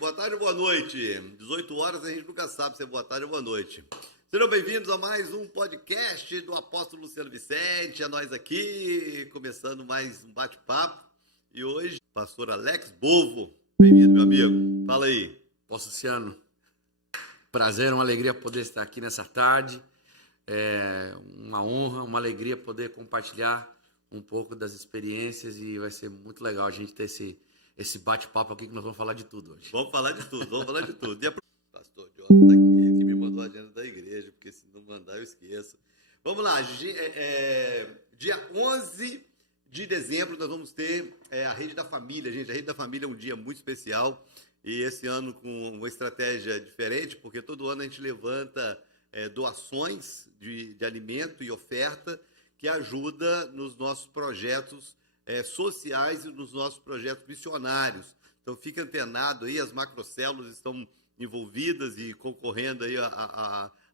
ou boa noite. 18 horas a gente nunca sabe se é boa tarde ou boa noite. Sejam bem-vindos a mais um podcast do apóstolo Luciano Vicente, é nós aqui, começando mais um bate-papo. E hoje, pastor Alex Bovo. Bem-vindo, meu amigo. Fala aí. Pastor Luciano, prazer, uma alegria poder estar aqui nessa tarde. É uma honra, uma alegria poder compartilhar um pouco das experiências e vai ser muito legal a gente ter esse bate-papo aqui que nós vamos falar de tudo hoje. Vamos falar de tudo. E a pastor Jonathan tá aqui, que me mandou a agenda da igreja, porque se não mandar eu esqueço. Vamos lá, dia 11 de dezembro nós vamos ter a Rede da Família, gente. A Rede da Família é um dia muito especial e esse ano com uma estratégia diferente, porque todo ano a gente levanta doações de alimento e oferta que ajuda nos nossos projetos sociais e nos nossos projetos missionários. Então, fica antenado aí, as macrocélulas estão envolvidas e concorrendo aí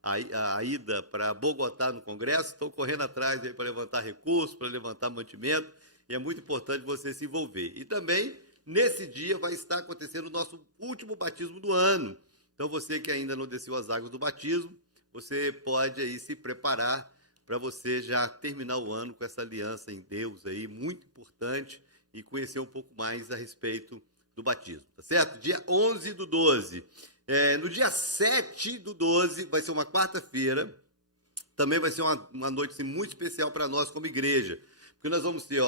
a ida para Bogotá no Congresso, estão correndo atrás aí para levantar recursos, para levantar mantimento, e é muito importante você se envolver. E também, nesse dia, vai estar acontecendo o nosso último batismo do ano. Então, você que ainda não desceu as águas do batismo, você pode aí se preparar para você já terminar o ano com essa aliança em Deus aí, muito importante, e conhecer um pouco mais a respeito do batismo, tá certo? Dia 11 do 12. No dia 7 do 12, vai ser uma quarta-feira, também vai ser uma noite assim, muito especial para nós como igreja, porque nós vamos ter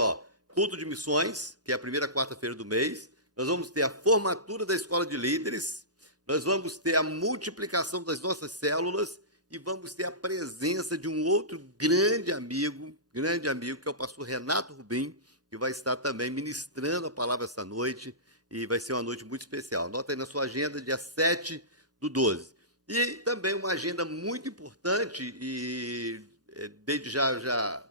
culto de missões, que é a primeira quarta-feira do mês, nós vamos ter a formatura da escola de líderes, nós vamos ter a multiplicação das nossas células, e vamos ter a presença de um outro grande amigo, que é o pastor Renato Rubim, que vai estar também ministrando a palavra essa noite, e vai ser uma noite muito especial. Anota aí na sua agenda, dia 7 do 12. E também uma agenda muito importante, e desde já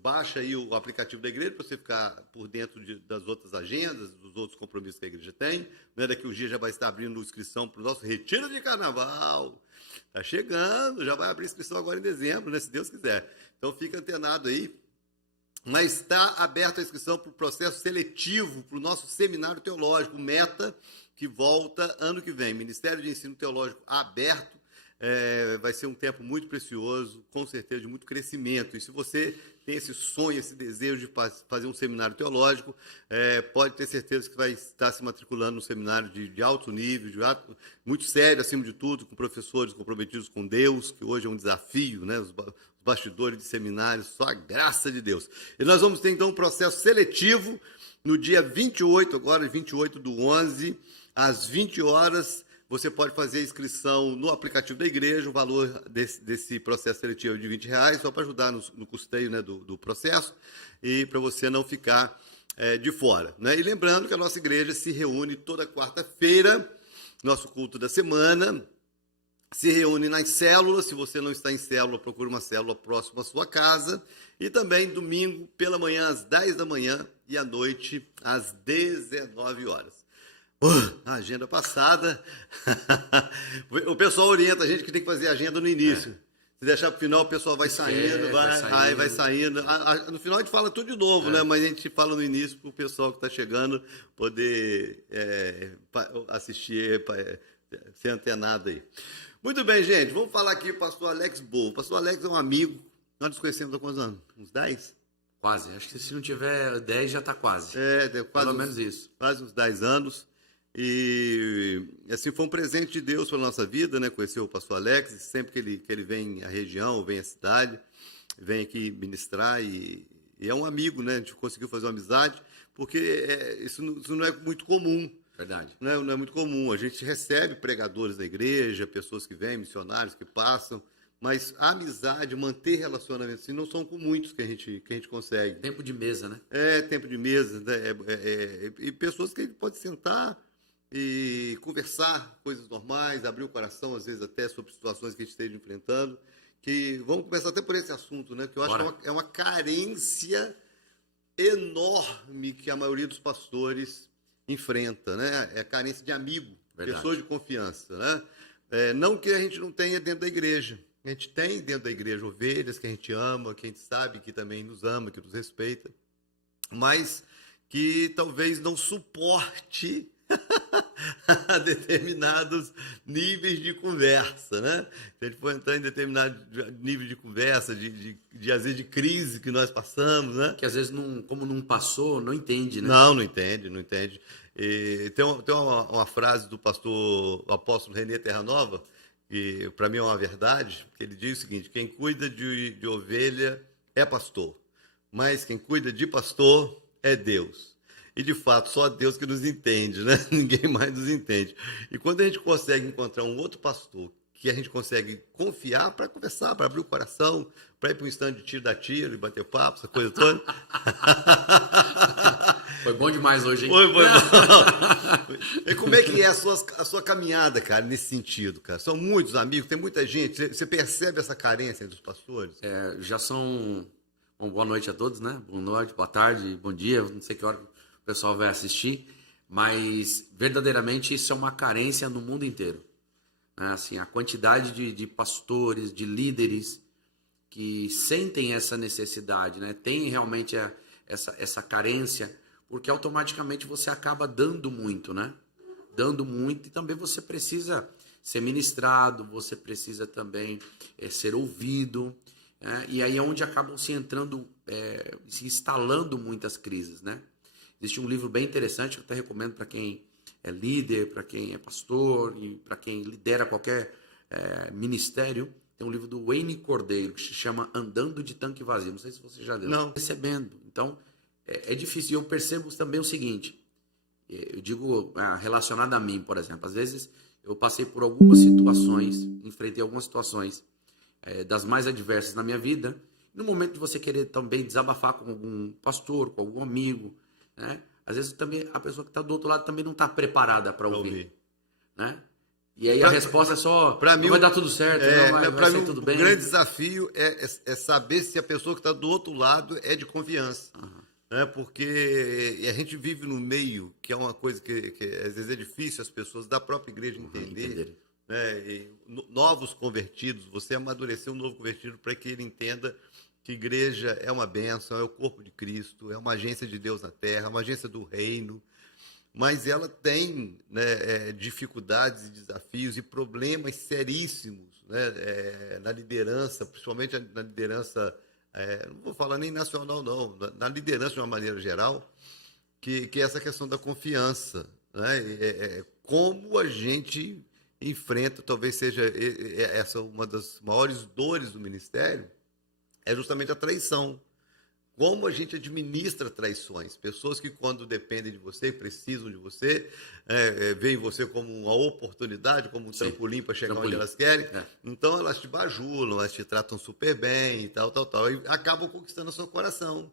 baixa aí o aplicativo da igreja, para você ficar por dentro das outras agendas, dos outros compromissos que a igreja tem. Daqui uns dias já vai estar abrindo inscrição para o nosso retiro de carnaval. Está chegando, já vai abrir inscrição agora em dezembro, se Deus quiser. Então fica antenado aí. Mas está aberta a inscrição para o processo seletivo, para o nosso seminário teológico, META, que volta ano que vem. Ministério de Ensino Teológico aberto. Vai ser um tempo muito precioso, com certeza de muito crescimento. E se você tem esse sonho, esse desejo de fazer um seminário teológico, pode ter certeza que vai estar se matriculando num seminário de alto nível, muito sério, acima de tudo, com professores comprometidos com Deus, que hoje é um desafio, os bastidores de seminários, só a graça de Deus. E nós vamos ter, então, um processo seletivo no dia 28, agora 28 do 11, às 20 horas, você pode fazer a inscrição no aplicativo da igreja, o valor desse processo seletivo é de R$20, só para ajudar no custeio do processo e para você não ficar de fora. E lembrando que a nossa igreja se reúne toda quarta-feira, nosso culto da semana, se reúne nas células. Se você não está em célula, procure uma célula próxima à sua casa. E também domingo pela manhã às 10 da manhã e à noite às 19 horas. A agenda passada, o pessoal orienta a gente que tem que fazer a agenda no início. Se deixar para o final, o pessoal vai saindo, vai saindo. No final a gente fala tudo de novo, mas a gente fala no início para o pessoal que está chegando poder assistir, ser antenado aí. Muito bem, gente, vamos falar aqui com o pastor Alex Bovo. O pastor Alex é um amigo, nós nos conhecemos há quantos anos? Uns 10? Quase, acho que se não tiver 10 já está quase. Pelo menos isso. Quase uns 10 anos. E assim, foi um presente de Deus para a nossa vida, conhecer o pastor Alex. Sempre que ele vem à região, vem à cidade, vem aqui ministrar, e é um amigo, a gente conseguiu fazer uma amizade, porque isso não é muito comum. Verdade. Não é muito comum. A gente recebe pregadores da igreja, pessoas que vêm, missionários que passam, mas a amizade, manter relacionamentos assim, não são com muitos que a gente consegue. Tempo de mesa, né? Tempo de mesa, e pessoas que a gente pode sentar e conversar coisas normais, abrir o coração, às vezes até sobre situações que a gente esteja enfrentando, que vamos começar até por esse assunto, que eu acho que é uma carência enorme que a maioria dos pastores enfrenta, é a carência de amigo, Verdade. Pessoas de confiança, não que a gente não tenha dentro da igreja, a gente tem dentro da igreja ovelhas que a gente ama, que a gente sabe que também nos ama, que nos respeita, mas que talvez não suporte a determinados níveis de conversa, né? Se a gente for entrar em determinados níveis de conversa, às vezes de crise que nós passamos, né? Que às vezes, não, como não passou, não entende, né? Não entende, não entende. E tem uma frase do pastor, o apóstolo René Terranova, que para mim é uma verdade, que ele diz o seguinte: quem cuida de ovelha é pastor, mas quem cuida de pastor é Deus. E de fato, só Deus que nos entende, né? Ninguém mais nos entende. E quando a gente consegue encontrar um outro pastor que a gente consegue confiar para conversar, para abrir o coração, para ir para um stand de tiro, dar tiro e bater papo, essa coisa toda. Foi bom demais hoje, hein? Foi bom. E como é que é a sua caminhada, cara, nesse sentido, cara? São muitos amigos, tem muita gente. Você percebe essa carência entre os pastores? Já são... Bom, boa noite a todos, né? Boa noite, boa tarde, bom dia. Não sei que hora o pessoal vai assistir, mas verdadeiramente isso é uma carência no mundo inteiro. Assim, a quantidade de pastores, de líderes que sentem essa necessidade, né? Tem realmente essa carência, porque automaticamente você acaba dando muito, né? Dando muito, e também você precisa ser ministrado, você precisa também ser ouvido, e aí é onde acabam se entrando, se instalando muitas crises, né? Existe um livro bem interessante que eu até recomendo para quem é líder, para quem é pastor e para quem lidera qualquer ministério. Tem um livro do Wayne Cordeiro que se chama Andando de Tanque Vazio. Não sei se você já leu. Não. Recebendo. Então, é difícil. E eu percebo também o seguinte, eu digo relacionado a mim, por exemplo. Às vezes eu passei por algumas situações, enfrentei algumas situações das mais adversas na minha vida. No momento de você querer também desabafar com algum pastor, com algum amigo, né? Às vezes também a pessoa que está do outro lado também não está preparada para ouvir, né? E aí a resposta é só, para mim, vai dar tudo certo, vai ser tudo bem. O grande desafio é saber se a pessoa que está do outro lado é de confiança. Né? Porque a gente vive no meio, que é uma coisa que às vezes é difícil as pessoas da própria igreja entenderem. Né? E novos convertidos, você amadurecer um novo convertido para que ele entenda que igreja é uma bênção, é o corpo de Cristo, é uma agência de Deus na terra, uma agência do reino, mas ela tem, né, dificuldades e desafios e problemas seríssimos, né, na liderança, principalmente na liderança, não vou falar nem nacional não, na liderança de uma maneira geral, que é essa questão da confiança, né, como a gente enfrenta, talvez seja essa uma das maiores dores do ministério, é justamente a traição. Como a gente administra traições. Pessoas que, quando dependem de você, precisam de você, veem você como uma oportunidade, como um trampolim para chegar onde elas querem. Então, elas te bajulam, elas te tratam super bem e tal. E acabam conquistando o seu coração.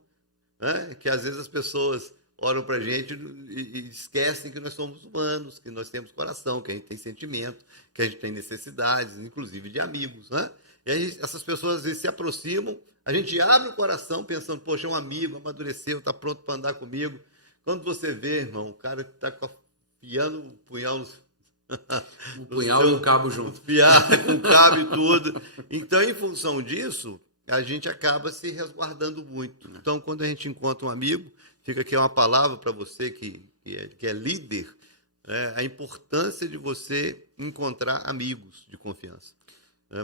Né? Que, às vezes, as pessoas olham para a gente e esquecem que nós somos humanos, que nós temos coração, que a gente tem sentimento, que a gente tem necessidades, inclusive de amigos, né? E aí essas pessoas às vezes se aproximam, a gente abre o coração pensando, poxa, é um amigo, amadureceu, está pronto para andar comigo. Quando você vê, irmão, o cara está afiando o punhal um punhal e um cabo junto. Com cabo e tudo. Então, em função disso, a gente acaba se resguardando muito. Então, quando a gente encontra um amigo, fica aqui uma palavra para você que é líder, a importância de você encontrar amigos de confiança.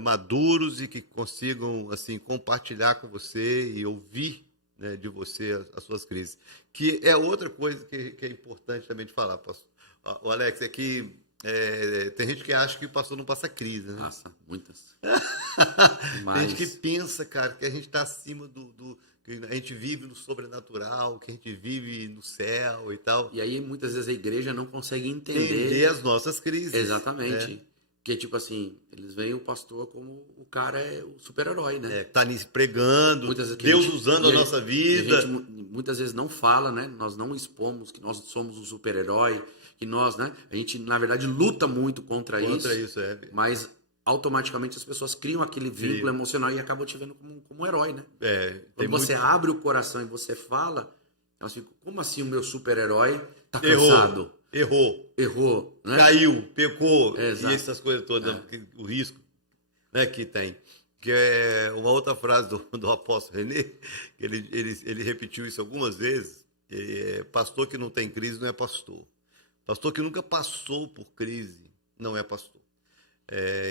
Maduros e que consigam assim compartilhar com você e ouvir, né, de você as suas crises. Que é outra coisa que é importante também de falar, pastor. O Alex, é que tem gente que acha que o pastor não passa crise, né? Passa, muitas. Tem gente que pensa, cara, que a gente está acima que a gente vive no sobrenatural, que a gente vive no céu e tal. E aí, muitas vezes, a igreja não consegue entender as nossas crises. Exatamente. Porque, tipo assim, eles veem o pastor como o cara é o super-herói, né? Tá pregando, Deus usando a nossa vida. A gente muitas vezes não fala, né? Nós não expomos que nós somos um super-herói, que nós, né? A gente, na verdade, luta muito contra isso. Mas automaticamente as pessoas criam aquele vínculo emocional e acabam te vendo como um herói, né? Quando você abre o coração e você fala, elas ficam, como assim o meu super-herói tá cansado? Errou, né? Caiu, pecou, e essas coisas todas, o risco, né, que tem. Que é uma outra frase do apóstolo René, que ele repetiu isso algumas vezes, pastor que não tem crise não é pastor. Pastor que nunca passou por crise não é pastor.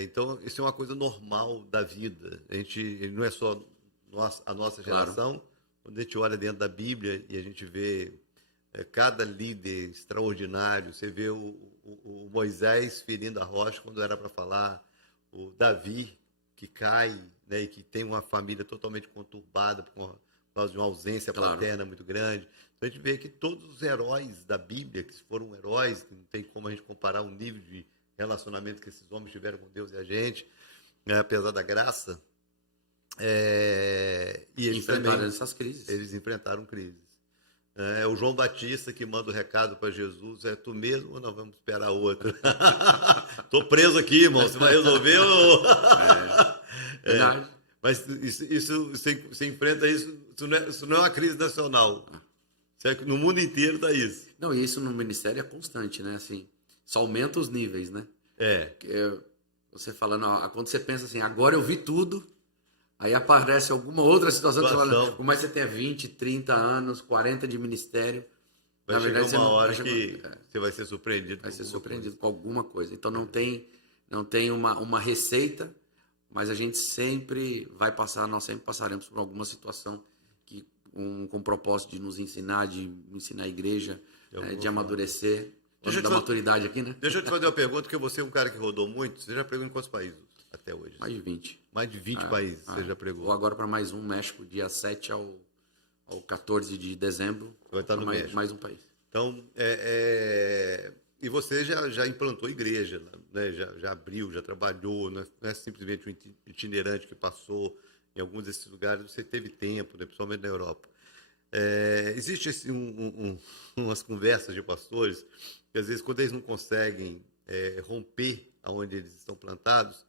Então, isso é uma coisa normal da vida. Não é só a nossa geração. Claro. Quando a gente olha dentro da Bíblia e a gente vê cada líder extraordinário, você vê o Moisés ferindo a rocha quando era para falar, o Davi que cai, né, e que tem uma família totalmente conturbada por causa de uma ausência paterna muito grande. Então a gente vê que todos os heróis da Bíblia, que foram heróis, não tem como a gente comparar o nível de relacionamento que esses homens tiveram com Deus e a gente, né, apesar da graça, e eles enfrentaram essas crises. Eles enfrentaram crises. O João Batista que manda o recado para Jesus: é tu mesmo ou nós vamos esperar outro? Tô preso aqui, irmão, você vai resolver ou... Verdade. Mas você enfrenta isso, isso não é uma crise nacional. No mundo inteiro tá isso. Não, e isso no ministério é constante, né? Assim, só aumenta os níveis, né? Você falando, quando você pensa assim, agora eu vi tudo, aí aparece alguma outra situação que você fala, por mais que você tenha 20, 30 anos, 40 de ministério, na verdade uma hora que você vai ser surpreendido. Vai ser surpreendido com alguma coisa. Então não tem uma receita, mas a gente sempre vai passar, nós sempre passaremos por alguma situação que com o propósito de nos ensinar, de ensinar a igreja, de amadurecer, da maturidade aqui, né? Deixa eu te fazer uma pergunta, porque você é um cara que rodou muito. Você já pregou em quantos países até hoje? Mais de 20. Mais de 20 países você já pregou. Vou agora para mais um, México, dia 7 ao 14 de dezembro. Vai estar no México. Mais um país. Então, e você já implantou igreja, né? Já abriu, já trabalhou, não é simplesmente um itinerante que passou em alguns desses lugares, você teve tempo, né? Principalmente na Europa. Existe umas conversas de pastores que às vezes quando eles não conseguem romper aonde eles estão plantados,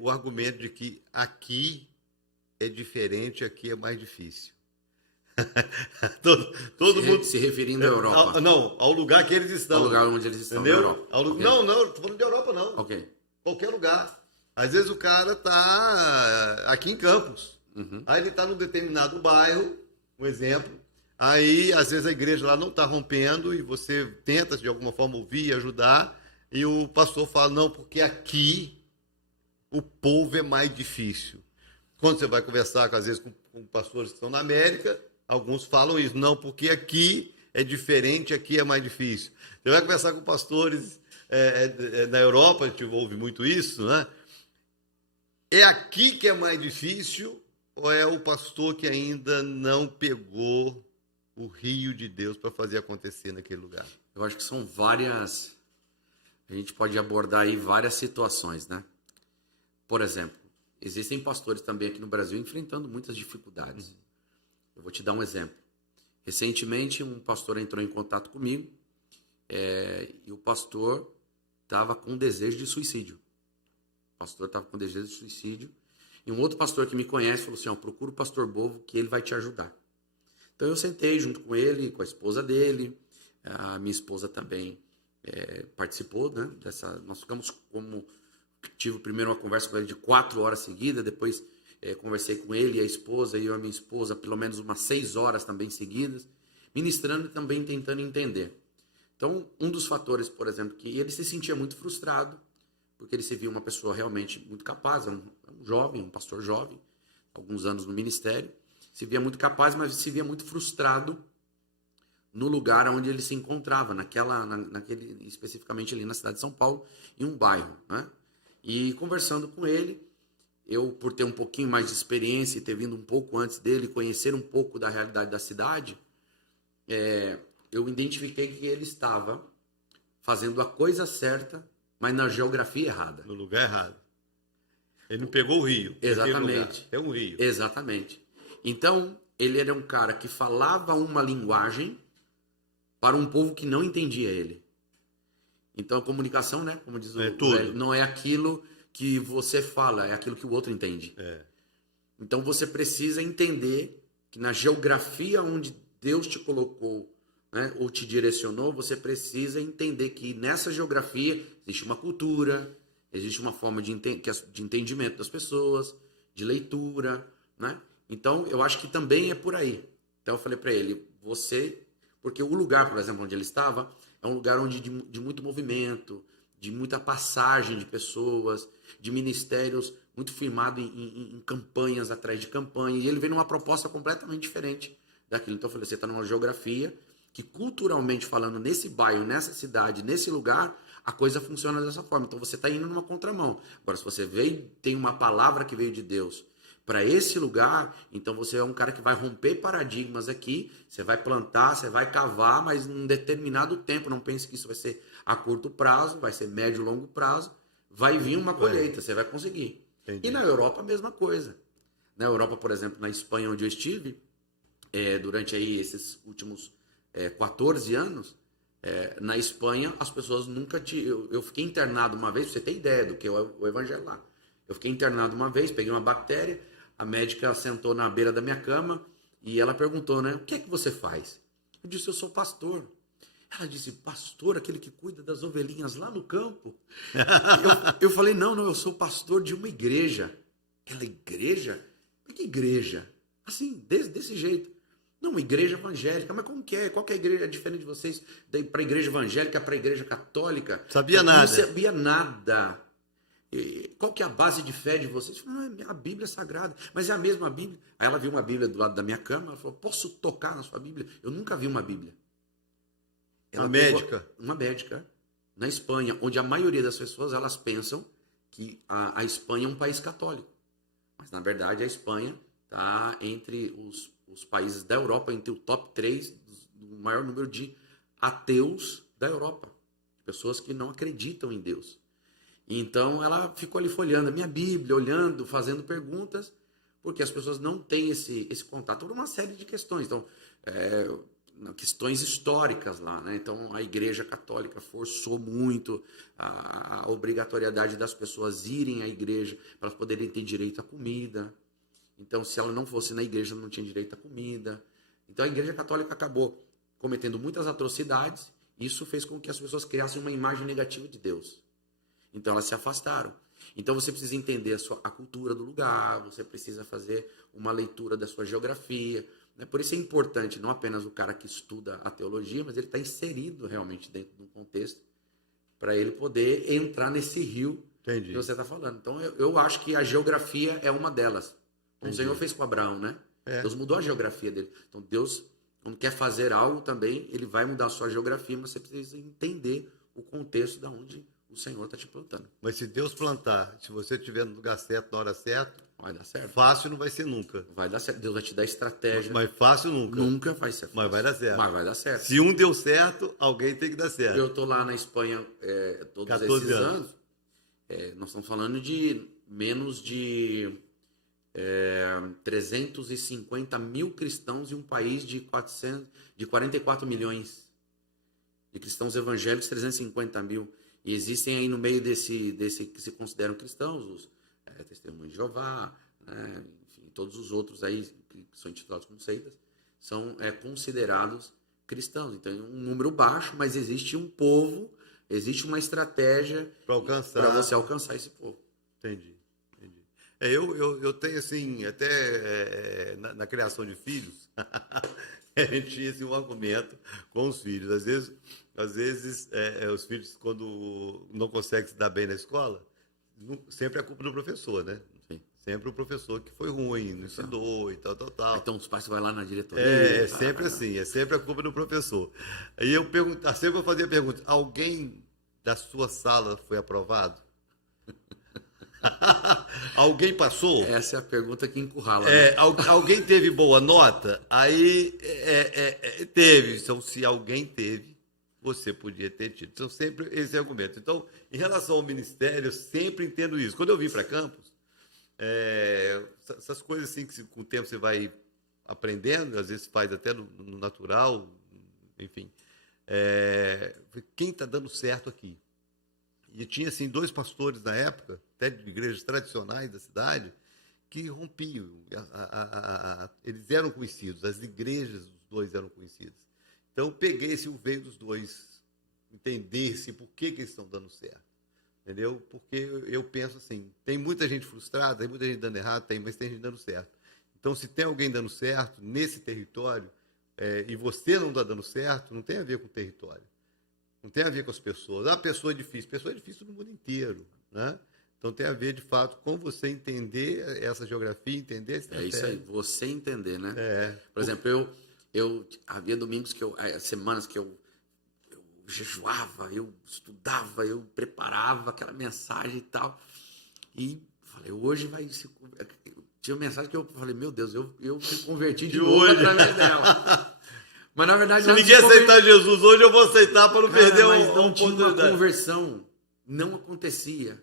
o argumento de que aqui é diferente, aqui é mais difícil. todo mundo se referindo à Europa. Não, ao lugar que eles estão. Ao lugar onde eles estão, entendeu? Na Europa. Okay. Não, não estou falando de Europa, não. Ok. Qualquer lugar. Às vezes o cara está aqui em Campos. Uhum. Aí ele está num determinado bairro, um exemplo. Aí, às vezes, a igreja lá não está rompendo e você tenta, de alguma forma, ouvir e ajudar. E o pastor fala, não, porque aqui o povo é mais difícil. Quando você vai conversar, às vezes, com pastores que estão na América, alguns falam isso. Não, porque aqui é diferente, aqui é mais difícil. Você vai conversar com pastores na Europa, a gente ouve muito isso, né? É aqui que é mais difícil ou é o pastor que ainda não pegou o rio de Deus para fazer acontecer naquele lugar? Eu acho que são várias... A gente pode abordar aí várias situações, né? Por exemplo, existem pastores também aqui no Brasil enfrentando muitas dificuldades. Eu vou te dar um exemplo. Recentemente, um pastor entrou em contato comigo e o pastor estava com desejo de suicídio. O pastor estava com desejo de suicídio. E um outro pastor que me conhece falou assim, procura o pastor Bovo que ele vai te ajudar. Então eu sentei junto com ele, com a esposa dele. A minha esposa também participou, né, nós ficamos tive primeiro uma conversa com ele de 4 horas seguidas, depois conversei com ele e a esposa, e eu e a minha esposa, pelo menos umas 6 horas também seguidas, ministrando e também tentando entender. Então, um dos fatores, por exemplo, que ele se sentia muito frustrado, porque ele se via uma pessoa realmente muito capaz, um jovem, um pastor jovem, alguns anos no ministério, se via muito capaz, mas se via muito frustrado no lugar onde ele se encontrava, naquele, especificamente ali na cidade de São Paulo, em um bairro, né? E conversando com ele, eu, por ter um pouquinho mais de experiência e ter vindo um pouco antes dele, conhecer um pouco da realidade da cidade, eu identifiquei que ele estava fazendo a coisa certa, mas na geografia errada. No lugar errado. Ele não pegou o rio. Exatamente. É um rio. Exatamente. Então, ele era um cara que falava uma linguagem para um povo que não entendia ele. Então, a comunicação, né, como diz o velho, não é aquilo que você fala, é aquilo que o outro entende. Então, você precisa entender que na geografia onde Deus te colocou, né, ou te direcionou, você precisa entender que nessa geografia existe uma cultura, existe uma forma de entendimento das pessoas, de leitura, né? Então, eu acho que também é por aí. Então, eu falei para ele, você, Porque o lugar, por exemplo, onde ele estava, é um lugar onde de muito movimento, de muita passagem de pessoas, de ministérios muito firmado em campanhas atrás de campanha. E ele veio numa proposta completamente diferente daquilo. Então eu falei, você está numa geografia que, culturalmente falando, nesse bairro, nessa cidade, nesse lugar, a coisa funciona dessa forma. Então você está indo numa contramão. Agora, se você veio, tem uma palavra que veio de Deus para esse lugar, então você é um cara que vai romper paradigmas aqui, você vai plantar, você vai cavar, mas em um determinado tempo, não pense que isso vai ser a curto prazo, vai ser médio e longo prazo, vai vir uma colheita, você vai conseguir. Entendi. E na Europa a mesma coisa. Na Europa, por exemplo, na Espanha, onde eu estive, durante aí esses últimos 14 anos, na Espanha as pessoas nunca eu fiquei internado uma vez, pra você ter ideia do que é o evangelho lá. Eu fiquei internado uma vez, peguei uma bactéria, a médica sentou na beira da minha cama e ela perguntou, né? O que é que você faz? Eu disse, eu sou pastor. Ela disse, pastor, aquele que cuida das ovelhinhas lá no campo? eu falei, não, eu sou pastor de uma igreja. Ela, igreja? Que igreja? Assim, desse jeito. Não, uma igreja evangélica. Mas como que é? Qual que é a igreja diferente de vocês? Para a igreja evangélica, para a igreja católica? Sabia nada. Não sabia nada. Qual que é a base de fé de vocês? Eu falei, não, a Bíblia é sagrada, mas é a mesma Bíblia. Aí ela viu uma Bíblia do lado da minha cama, ela falou, posso tocar na sua Bíblia? Eu nunca vi uma Bíblia. Ela médica? Uma médica, na Espanha, onde a maioria das pessoas, elas pensam que a Espanha é um país católico. Mas, na verdade, a Espanha está entre os países da Europa, entre o top 3 do maior número de ateus da Europa. Pessoas que não acreditam em Deus. Então, ela ficou ali folheando a minha Bíblia, olhando, fazendo perguntas, porque as pessoas não têm esse contato por uma série de questões. Então, questões históricas lá, né? Então, a Igreja Católica forçou muito a obrigatoriedade das pessoas irem à igreja para elas poderem ter direito à comida. Então, se ela não fosse na igreja, não tinha direito à comida. Então, a Igreja Católica acabou cometendo muitas atrocidades. E isso fez com que as pessoas criassem uma imagem negativa de Deus. Então, elas se afastaram. Então, você precisa entender a cultura do lugar, você precisa fazer uma leitura da sua geografia. Né? Por isso é importante, não apenas o cara que estuda a teologia, mas ele está inserido realmente dentro de um contexto para ele poder entrar nesse rio que você está falando. Então, eu acho que a geografia é uma delas. Como o Senhor fez com Abraão, né? Deus mudou a geografia dele. Então, Deus, quando quer fazer algo também, ele vai mudar a sua geografia, mas você precisa entender o contexto de onde o Senhor está te plantando. Mas se Deus plantar, se você estiver no lugar certo, na hora certa, vai dar certo. Fácil não vai ser nunca. Vai dar certo. Deus vai te dar estratégia. Mas fácil nunca. Nunca vai ser fácil. Mas vai dar certo. Mas vai dar certo. Se um deu certo, alguém tem que dar certo. Eu estou lá na Espanha todos esses anos. Nós estamos falando de menos de 350 mil cristãos em um país de 44 milhões de cristãos evangélicos, 350 mil. E existem aí no meio desse que se consideram cristãos, os Testemunhos de Jeová, né, enfim, todos os outros aí que são intitulados como seitas, são considerados cristãos. Então é um número baixo, mas existe um povo, existe uma estratégia para você alcançar esse povo. Entendi. Eu tenho assim, até na criação de filhos, a gente tinha assim, um argumento com os filhos. Às vezes os filhos, quando não conseguem se dar bem na escola, sempre é culpa do professor, né? Sim. Sempre o professor que foi ruim, não ensinou e tal. Então os pais vão lá na diretoria. É sempre assim, é sempre a culpa do professor. Aí eu perguntava, sempre eu fazia a pergunta, alguém da sua sala foi aprovado? Alguém passou? Essa é a pergunta que encurrala. Alguém teve boa nota? Aí teve. Então, se alguém teve, você podia ter tido. Então, sempre esse argumento. Então, em relação ao ministério, eu sempre entendo isso. Quando eu vim para Campos, essas coisas assim que com o tempo você vai aprendendo, às vezes faz até no natural, enfim. Quem está dando certo aqui? E tinha assim 2 pastores na época, até de igrejas tradicionais da cidade, que rompiam. Eles eram conhecidos, as igrejas dos 2 eram conhecidas. Então eu peguei esse veio dos 2, entender-se por que eles estão dando certo. Entendeu? Porque eu penso assim, tem muita gente frustrada, tem muita gente dando errado, mas tem gente dando certo. Então, se tem alguém dando certo nesse território, e você não está dando certo, não tem a ver com o território. Não tem a ver com as pessoas. A pessoa é difícil no mundo inteiro, né? Então tem a ver, de fato, com você entender essa geografia, entender essa É isso aí, você entender, né? É. Por exemplo, eu havia domingos semanas que eu jejuava, eu estudava, eu preparava aquela mensagem e tal. E falei, hoje vai se... Tinha uma mensagem que eu falei, meu Deus, eu me converti de novo através dela. Mas na verdade... Se ninguém aceitar Jesus hoje, eu vou aceitar para não perder não tinha uma conversão, não acontecia.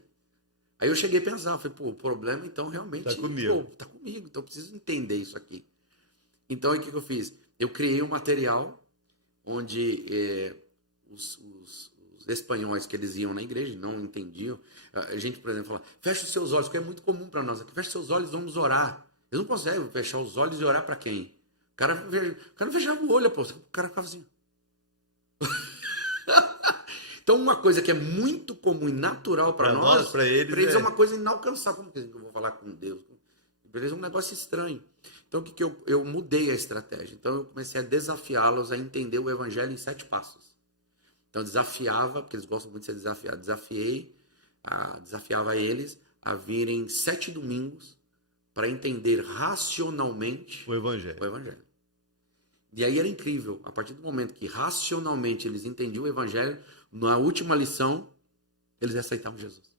Aí eu cheguei a pensar, falei, pô, o problema então realmente... Tá comigo. Tá comigo, então eu preciso entender isso aqui. Então aí o que eu fiz? Eu criei um material onde os espanhóis que eles iam na igreja não entendiam. A gente, por exemplo, fala, fecha os seus olhos, que é muito comum para nós aqui, fecha os seus olhos, vamos orar. Eles não conseguem fechar os olhos e orar para quem? O cara não fechava o olho, pô, o cara ficava assim. Então, uma coisa que é muito comum e natural para nós, para eles é uma coisa inalcançável. Como que eu vou falar com Deus? Para eles é um negócio estranho. Então, o que eu mudei a estratégia? Então, eu comecei a desafiá-los a entender o evangelho em 7 passos. Então, eu desafiava, porque eles gostam muito de ser desafiados, desafiava eles a virem 7 domingos para entender racionalmente o evangelho. E aí era incrível. A partir do momento que racionalmente eles entendiam o evangelho, na última lição, eles aceitavam Jesus.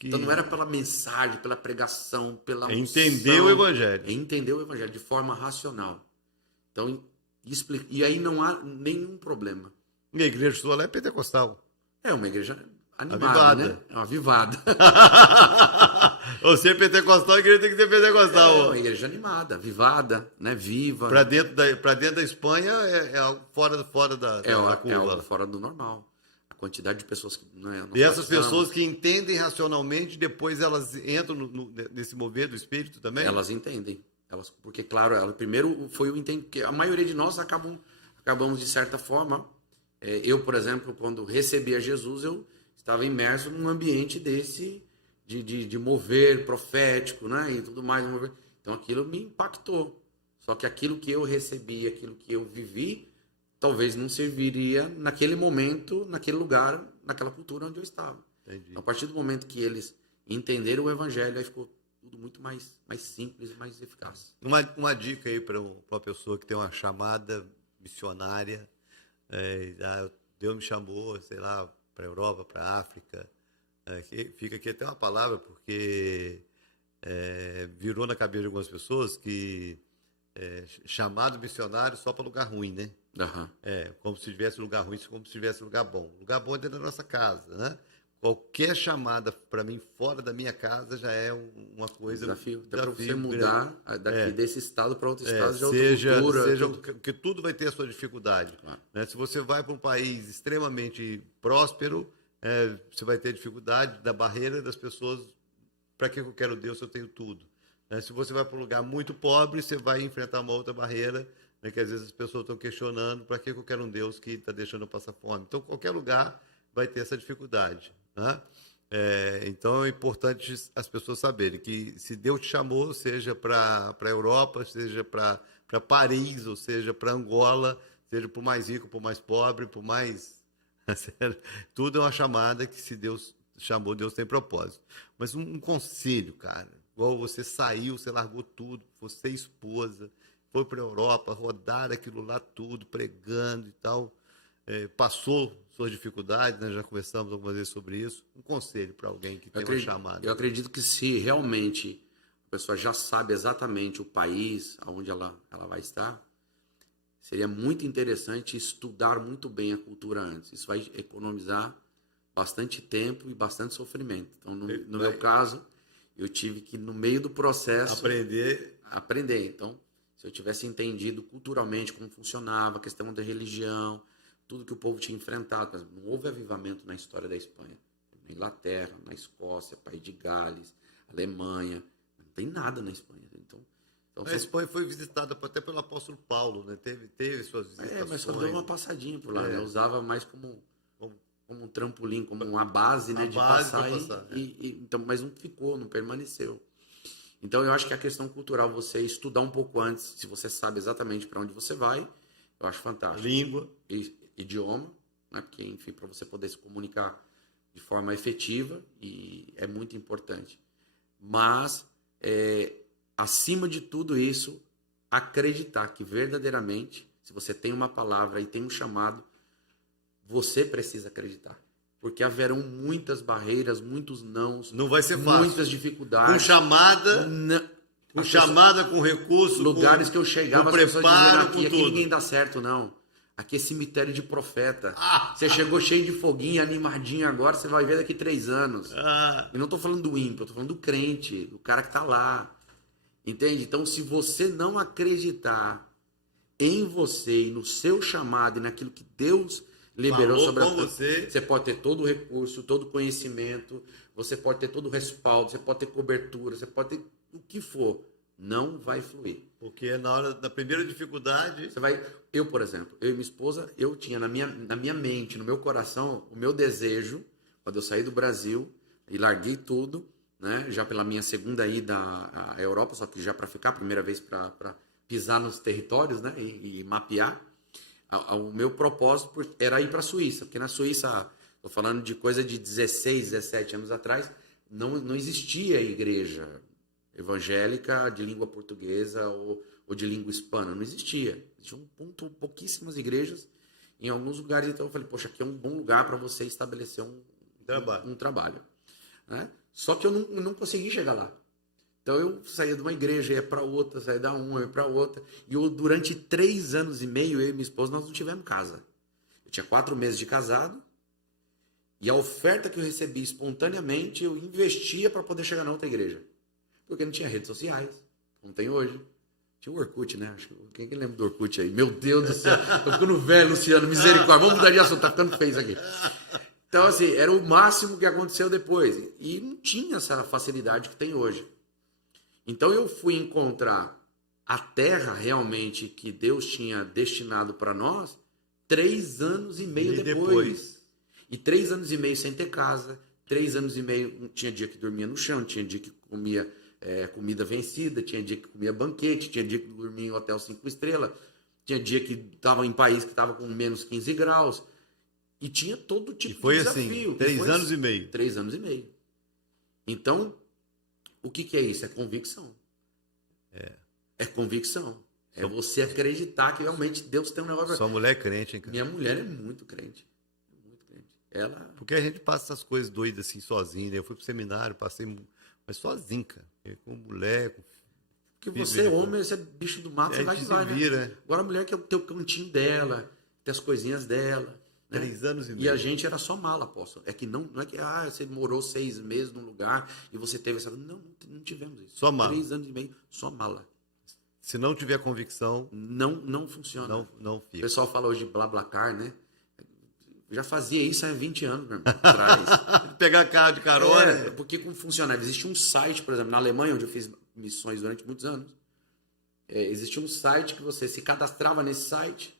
Então não era pela mensagem, pela pregação, pela entender o evangelho. É entender o evangelho de forma racional. Então, e aí não há nenhum problema. E a igreja sua lá é pentecostal. É uma igreja animada, né? É uma avivada. Você é pentecostal, a igreja tem que ser pentecostal. É uma igreja animada, avivada, né? Viva. Para dentro da Espanha é algo fora da curva. É algo fora do normal. A quantidade de pessoas que... E essas pessoas que entendem racionalmente, depois elas entram nesse mover do Espírito também? Elas entendem. Porque, claro, primeiro foi o entendimento, porque a maioria de nós acabamos de certa forma... eu, por exemplo, quando recebia Jesus, eu estava imerso num ambiente desse de mover profético, né? E tudo mais. Então, aquilo me impactou. Só que aquilo que eu recebi, aquilo que eu vivi, talvez não serviria naquele momento, naquele lugar, naquela cultura onde eu estava. Então, a partir do momento que eles entenderam o evangelho, aí ficou tudo muito mais simples e mais eficaz. Uma dica aí para uma pessoa que tem uma chamada missionária, Deus me chamou, sei lá, para a Europa, para a África. Fica aqui até uma palavra, porque virou na cabeça de algumas pessoas que chamado missionário só para lugar ruim, né? Uhum. Como se tivesse lugar ruim, como se tivesse lugar bom. Lugar bom é dentro da nossa casa, né? Qualquer chamada para mim fora da minha casa já é uma coisa... Desafio. Até para você mudar daqui desse estado para outro estado, já seja outra cultura. Porque tudo vai ter a sua dificuldade. Claro. Né? Se você vai para um país extremamente próspero, você vai ter dificuldade da barreira das pessoas. Para que eu quero Deus se eu tenho tudo? Né? Se você vai para um lugar muito pobre, você vai enfrentar uma outra barreira, né? Que às vezes as pessoas estão questionando: para que eu quero um Deus que está deixando eu passar fome? Então, qualquer lugar vai ter essa dificuldade. Né? Então é importante as pessoas saberem que se Deus te chamou, seja para a Europa, seja para Paris, ou seja para Angola, seja para o mais rico, para o mais pobre, para o mais... Tudo é uma chamada que, se Deus chamou, Deus tem propósito. Mas um conselho, cara, igual você saiu, você largou tudo, você esposa, foi para a Europa, rodar aquilo lá tudo, pregando e tal, passou suas dificuldades, né? Já conversamos algumas vezes sobre isso. Um conselho para alguém que tem uma chamada. Eu acredito que, se realmente a pessoa já sabe exatamente o país onde ela vai estar, seria muito interessante estudar muito bem a cultura antes. Isso vai economizar bastante tempo e bastante sofrimento. Então, no meu caso, eu tive que, no meio do processo... Aprender. Então, se eu tivesse entendido culturalmente como funcionava, a questão da religião, tudo que o povo tinha enfrentado. Não houve avivamento na história da Espanha. Na Inglaterra, na Escócia, País de Gales, Alemanha. Não tem nada na Espanha. Então a Espanha foi visitada até pelo apóstolo Paulo, né? Teve suas visitações. Mas só deu uma passadinha por lá. Né? Usava mais como um trampolim, como uma base, né? De passar. Então, mas não ficou, não permaneceu. Então, eu acho que a questão cultural, você estudar um pouco antes, se você sabe exatamente para onde você vai, Eu acho fantástico. Língua. Idioma, né? Porque, enfim, para você poder se comunicar de forma efetiva, e é muito importante. Mas, acima de tudo isso, acreditar que verdadeiramente, se você tem uma palavra e tem um chamado, você precisa acreditar. Porque haverão muitas barreiras, muitos nãos. Não vai ser fácil. Muitas dificuldades. Com chamada, com recurso. Lugares que eu chegava, com as pessoas preparo, dizendo, aqui ninguém dá certo, não. Aqui é cemitério de profeta. Você chegou cheio de foguinho, animadinho agora, você vai ver daqui 3 anos. E não estou falando do ímpio, eu tô falando do crente, do cara que está lá. Entende? Então, se você não acreditar em você e no seu chamado e naquilo que Deus liberou sobre você, você pode ter todo o recurso, todo o conhecimento, você pode ter todo o respaldo, você pode ter cobertura, você pode ter o que for, não vai fluir. Porque na hora da primeira dificuldade... Eu, por exemplo, eu e minha esposa, eu tinha na minha mente, no meu coração, o meu desejo, quando eu saí do Brasil e larguei tudo, né, já pela minha segunda ida à Europa, só que já para ficar, primeira vez para pisar nos territórios, né, e mapear. O meu propósito era ir para a Suíça, porque na Suíça, estou falando de coisa de 16, 17 anos atrás, não existia igreja evangélica de língua portuguesa ou de língua hispana, não existia. Existiam pouquíssimas igrejas em alguns lugares, então eu falei, poxa, aqui é um bom lugar para você estabelecer um trabalho. Né? Só que eu não consegui chegar lá. Então eu saía de uma igreja, ia para outra, saía da uma, ia para outra. E durante 3 anos e meio, eu e minha esposa, nós não tivemos casa. Eu tinha 4 meses de casado. E a oferta que eu recebi espontaneamente, eu investia para poder chegar na outra igreja. Porque não tinha redes sociais, não tem hoje. Tinha o Orkut, né? Quem lembra do Orkut aí? Meu Deus do céu, tô ficando velho, Luciano, misericórdia. Vamos mudar de assunto, tá ficando feio isso aqui. Então, assim, era o máximo que aconteceu depois. E não tinha essa facilidade que tem hoje. Então eu fui encontrar a terra realmente que Deus tinha destinado para nós 3 anos e meio depois. E 3 anos e meio sem ter casa, 3 anos e meio, tinha dia que dormia no chão, tinha dia que comia comida vencida, tinha dia que comia banquete, tinha dia que dormia em hotel 5 estrelas, tinha dia que estava em país que estava com menos 15 graus. E tinha todo tipo de desafio. Assim, 3 anos e meio. 3 anos e meio. Então, o que é isso? É convicção. É convicção. É você acreditar que realmente Deus tem um negócio... Sua mulher é crente, hein, cara? Minha mulher é muito crente. Muito crente. Ela... Porque a gente passa essas coisas doidas assim, sozinho, né? Eu fui pro seminário, passei... Mas sozinho, cara. Com mulher, com... Porque você é homem, você é bicho do mato, você vai que vai, né? Agora a mulher quer ter o cantinho dela, ter as coisinhas dela. Né? 3 anos e meio. E a gente era só mala, apóstolo. É que não é que você morou 6 meses num lugar e você teve essa... Não tivemos isso. Só mala. 3 anos e meio, só mala. Se não tiver convicção... Não funciona. Não fica. O pessoal fala hoje de BlaBlaCar, né? Já fazia isso há 20 anos, meu irmão, atrás. Pegar carro de carona. Porque como funcionava? Existe um site, por exemplo, na Alemanha, onde eu fiz missões durante muitos anos, existia um site que você se cadastrava nesse site,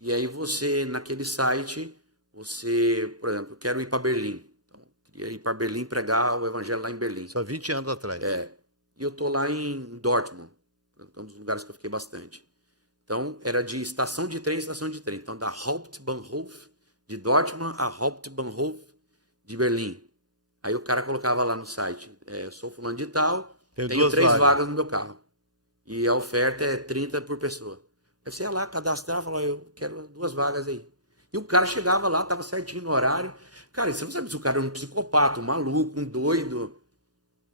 e aí você, naquele site, você, por exemplo, eu quero ir para Berlim. Então, eu queria ir para Berlim pregar o evangelho lá em Berlim. Só 20 anos atrás. E eu tô lá em Dortmund, é um dos lugares que eu fiquei bastante. Então, era de estação de trem em estação de trem. Então, da Hauptbahnhof de Dortmund a Hauptbahnhof de Berlim. Aí o cara colocava lá no site, sou fulano de tal, tenho 3 vagas no meu carro. E a oferta é 30 por pessoa. Aí você ia lá, cadastrar, falava, eu quero 2 vagas aí. E o cara chegava lá, estava certinho no horário. Cara, você não sabe se o cara era um psicopata, um maluco, um doido.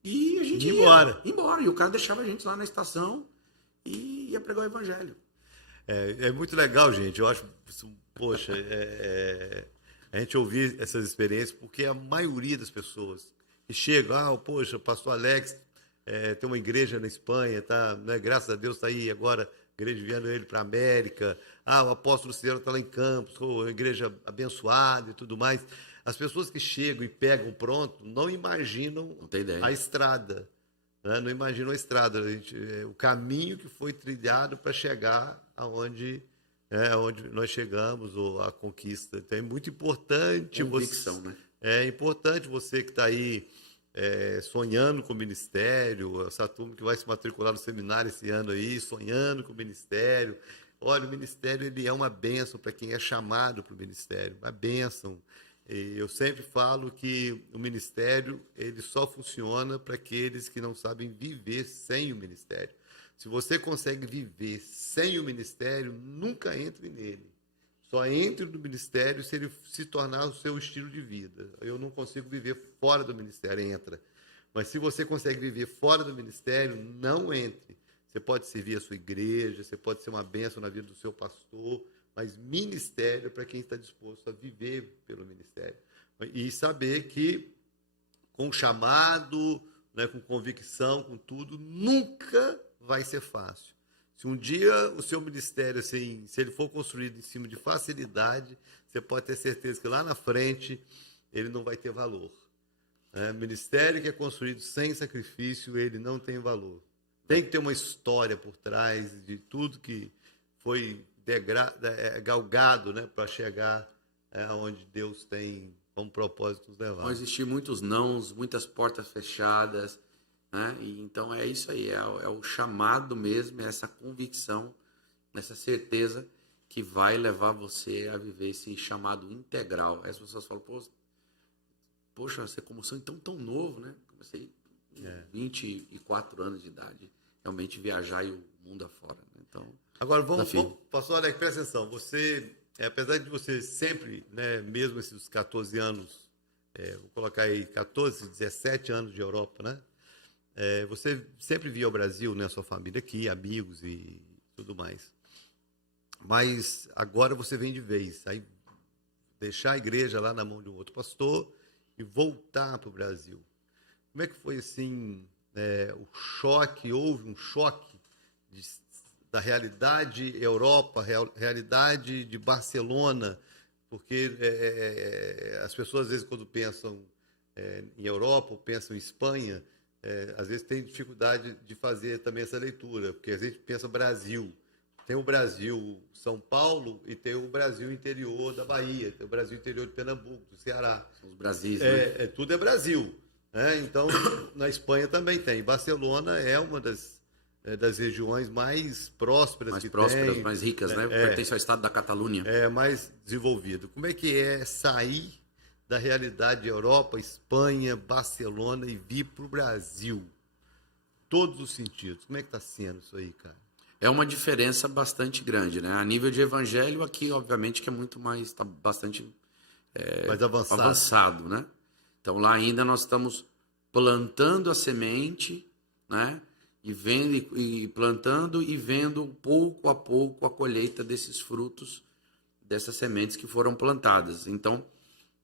E a gente ia embora. E o cara deixava a gente lá na estação e ia pregar o evangelho. É muito legal, gente. Eu acho, poxa, a gente ouvir essas experiências, porque a maioria das pessoas que chegam, poxa, o pastor Alex tem uma igreja na Espanha, tá, né, graças a Deus está aí agora, a igreja enviando ele para a América, o apóstolo Luciano está lá em Campos, uma igreja abençoada e tudo mais. As pessoas que chegam e pegam pronto não imaginam a estrada. Não imaginam a estrada, o caminho que foi trilhado para chegar aonde nós chegamos, ou a conquista. Então é muito importante. Convicção, né? É importante você que está aí sonhando com o ministério, essa turma que vai se matricular no seminário esse ano aí, sonhando com o ministério, Olha, o ministério ele é uma bênção para quem é chamado para o ministério, uma bênção. E eu sempre falo que o ministério ele só funciona para aqueles que não sabem viver sem o ministério. Se você consegue viver sem o ministério, nunca entre nele. Só entre no ministério se ele se tornar o seu estilo de vida. Eu não consigo viver fora do ministério, entra. Mas se você consegue viver fora do ministério, não entre. Você pode servir a sua igreja, você pode ser uma bênção na vida do seu pastor, mas ministério é para quem está disposto a viver pelo ministério. E saber que com chamado, né, com convicção, com tudo, nunca vai ser fácil. Se um dia o seu ministério, assim, se ele for construído em cima de facilidade, você pode ter certeza que lá na frente ele não vai ter valor. Ministério que é construído sem sacrifício, ele não tem valor. Tem que ter uma história por trás de tudo que foi galgado, né, para chegar aonde Deus tem como propósito nos levar. Vão existir muitos nãos, muitas portas fechadas, né? E então é isso aí, é o chamado mesmo, é essa convicção, essa certeza que vai levar você a viver esse chamado integral. Aí as pessoas falam, poxa, você começou então tão novo, né? Comecei com 24 anos de idade, realmente viajar e o mundo afora, né? Então, agora vamos pastor Alex, presta atenção, você, apesar de você sempre, né, mesmo esses 14 anos, vou colocar aí 14, 17 anos de Europa, né? Você sempre via o Brasil, né, sua família aqui, amigos e tudo mais. Mas agora você vem de vez, aí deixar a igreja lá na mão de um outro pastor e voltar para o Brasil. Como é que foi assim, o choque? Houve um choque da realidade Europa, realidade de Barcelona, porque as pessoas às vezes quando pensam em Europa ou pensam em Espanha, às vezes tem dificuldade de fazer também essa leitura, porque às vezes pensa Brasil. Tem o Brasil São Paulo e tem o Brasil interior da Bahia, tem o Brasil interior de Pernambuco, do Ceará. São os Brasis, né? Tudo é Brasil. Então, na Espanha também tem. Barcelona é uma das regiões mais prósperas tem. Mais ricas, né? Pertence ao estado da Catalunha. É mais desenvolvido. Como é que é sair da realidade Europa, Espanha, Barcelona e vir para o Brasil? Todos os sentidos. Como é que está sendo isso aí, cara? É uma diferença bastante grande, né? A nível de evangelho, aqui, obviamente, que é muito mais, está bastante mais avançado, né? Então, lá ainda nós estamos plantando a semente, né? E plantando e vendo pouco a pouco a colheita desses frutos, dessas sementes que foram plantadas. Então,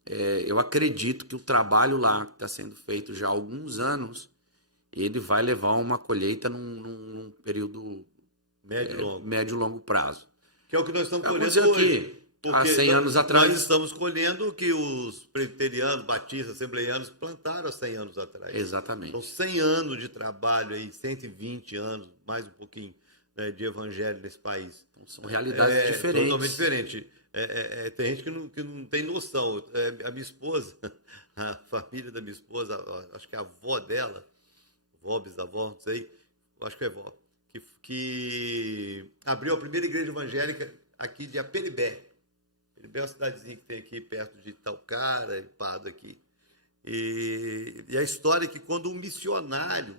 eu acredito que o trabalho lá, que está sendo feito já há alguns anos, ele vai levar uma colheita num período médio e longo prazo. Que é o que nós estamos colhendo hoje. Há 100 anos atrás. Nós estamos colhendo o que os presbiterianos, batistas, assembleianos plantaram há 100 anos atrás. Exatamente. Então, 100 anos de trabalho, aí, 120 anos, mais um pouquinho, né, de evangelho nesse país. Então, são realidades diferentes. Totalmente diferente. Tem gente que não tem noção. A minha esposa, a família da minha esposa, acho que a avó dela, bisavó, não sei, acho que é avó, que abriu a primeira igreja evangélica aqui de Aperibé. Aperibé é uma cidadezinha que tem aqui perto de Talcara e Pado aqui. E a história é que quando um missionário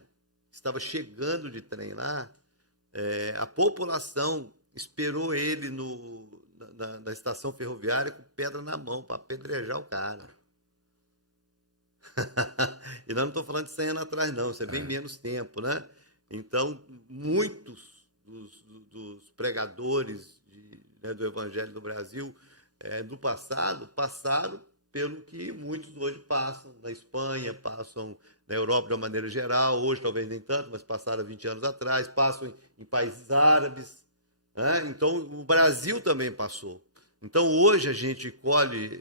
estava chegando de trem lá, a população esperou ele na estação ferroviária com pedra na mão para apedrejar o cara. E nós não estamos falando de 100 anos atrás, não. Isso é bem menos tempo, né? Então, muitos dos pregadores do Evangelho do Brasil do passado passaram pelo que muitos hoje passam na Espanha, passam na Europa de uma maneira geral, hoje talvez nem tanto, mas passaram 20 anos atrás, passam em países árabes, né? Então o Brasil também passou. Então hoje a gente colhe,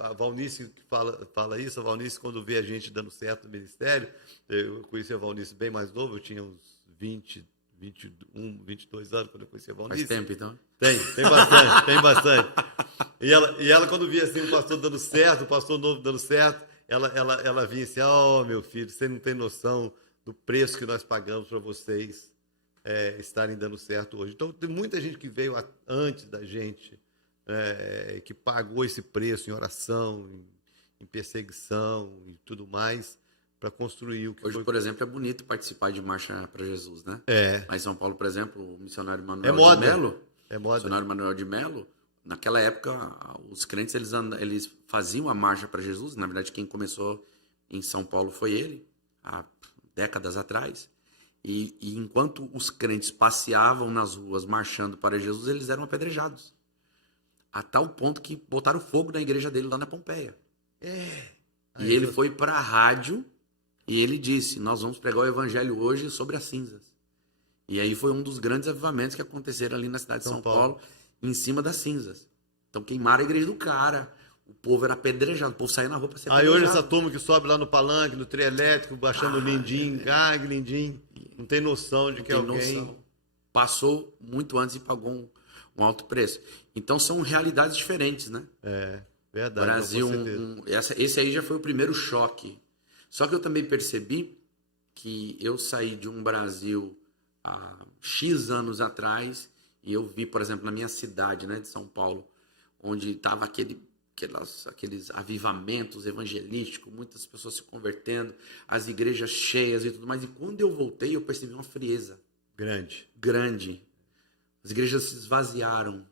a Valnice que fala isso, a Valnice quando vê a gente dando certo no ministério, eu conheci a Valnice bem mais novo, eu tinha uns 20, 21, 22 anos quando eu conheci a Valnice. Faz tempo, então? Tem bastante. E ela quando via assim o pastor dando certo, o pastor novo dando certo, ela vinha assim, meu filho, você não tem noção do preço que nós pagamos para vocês. estarem dando certo hoje. Então, tem muita gente que veio antes da gente, que pagou esse preço em oração, em perseguição e tudo mais, para construir o que Hoje, foi. por exemplo, é bonito participar de Marcha para Jesus, né? Lá em São Paulo, por exemplo, o missionário Manuel de Melo, missionário Manuel de Melo, naquela época, os crentes eles faziam a Marcha para Jesus. Na verdade, quem começou em São Paulo foi ele, há décadas atrás. E enquanto os crentes passeavam nas ruas marchando para Jesus, eles eram apedrejados. A tal ponto que botaram fogo na igreja dele lá na Pompeia. E ele foi para a rádio e ele disse: nós vamos pregar o evangelho hoje sobre as cinzas. E aí foi um dos grandes avivamentos que aconteceram ali na cidade de São Paulo, em cima das cinzas. Então queimaram a igreja do cara. O povo era apedrejado, o povo saía na rua para ser apedrejado. Aí hoje essa turma que sobe lá no palanque, no trio elétrico, baixando o lindim, que lindim, não tem noção de que alguém passou muito antes e pagou um alto preço. Então são realidades diferentes, né? Verdade. Brasil, esse aí já foi o primeiro choque. Só que eu também percebi que eu saí de um Brasil há X anos atrás e eu vi, por exemplo, na minha cidade, né, de São Paulo, onde estava aqueles avivamentos evangelísticos, muitas pessoas se convertendo, as igrejas cheias e tudo mais. E quando eu voltei, eu percebi uma frieza. Grande. As igrejas se esvaziaram.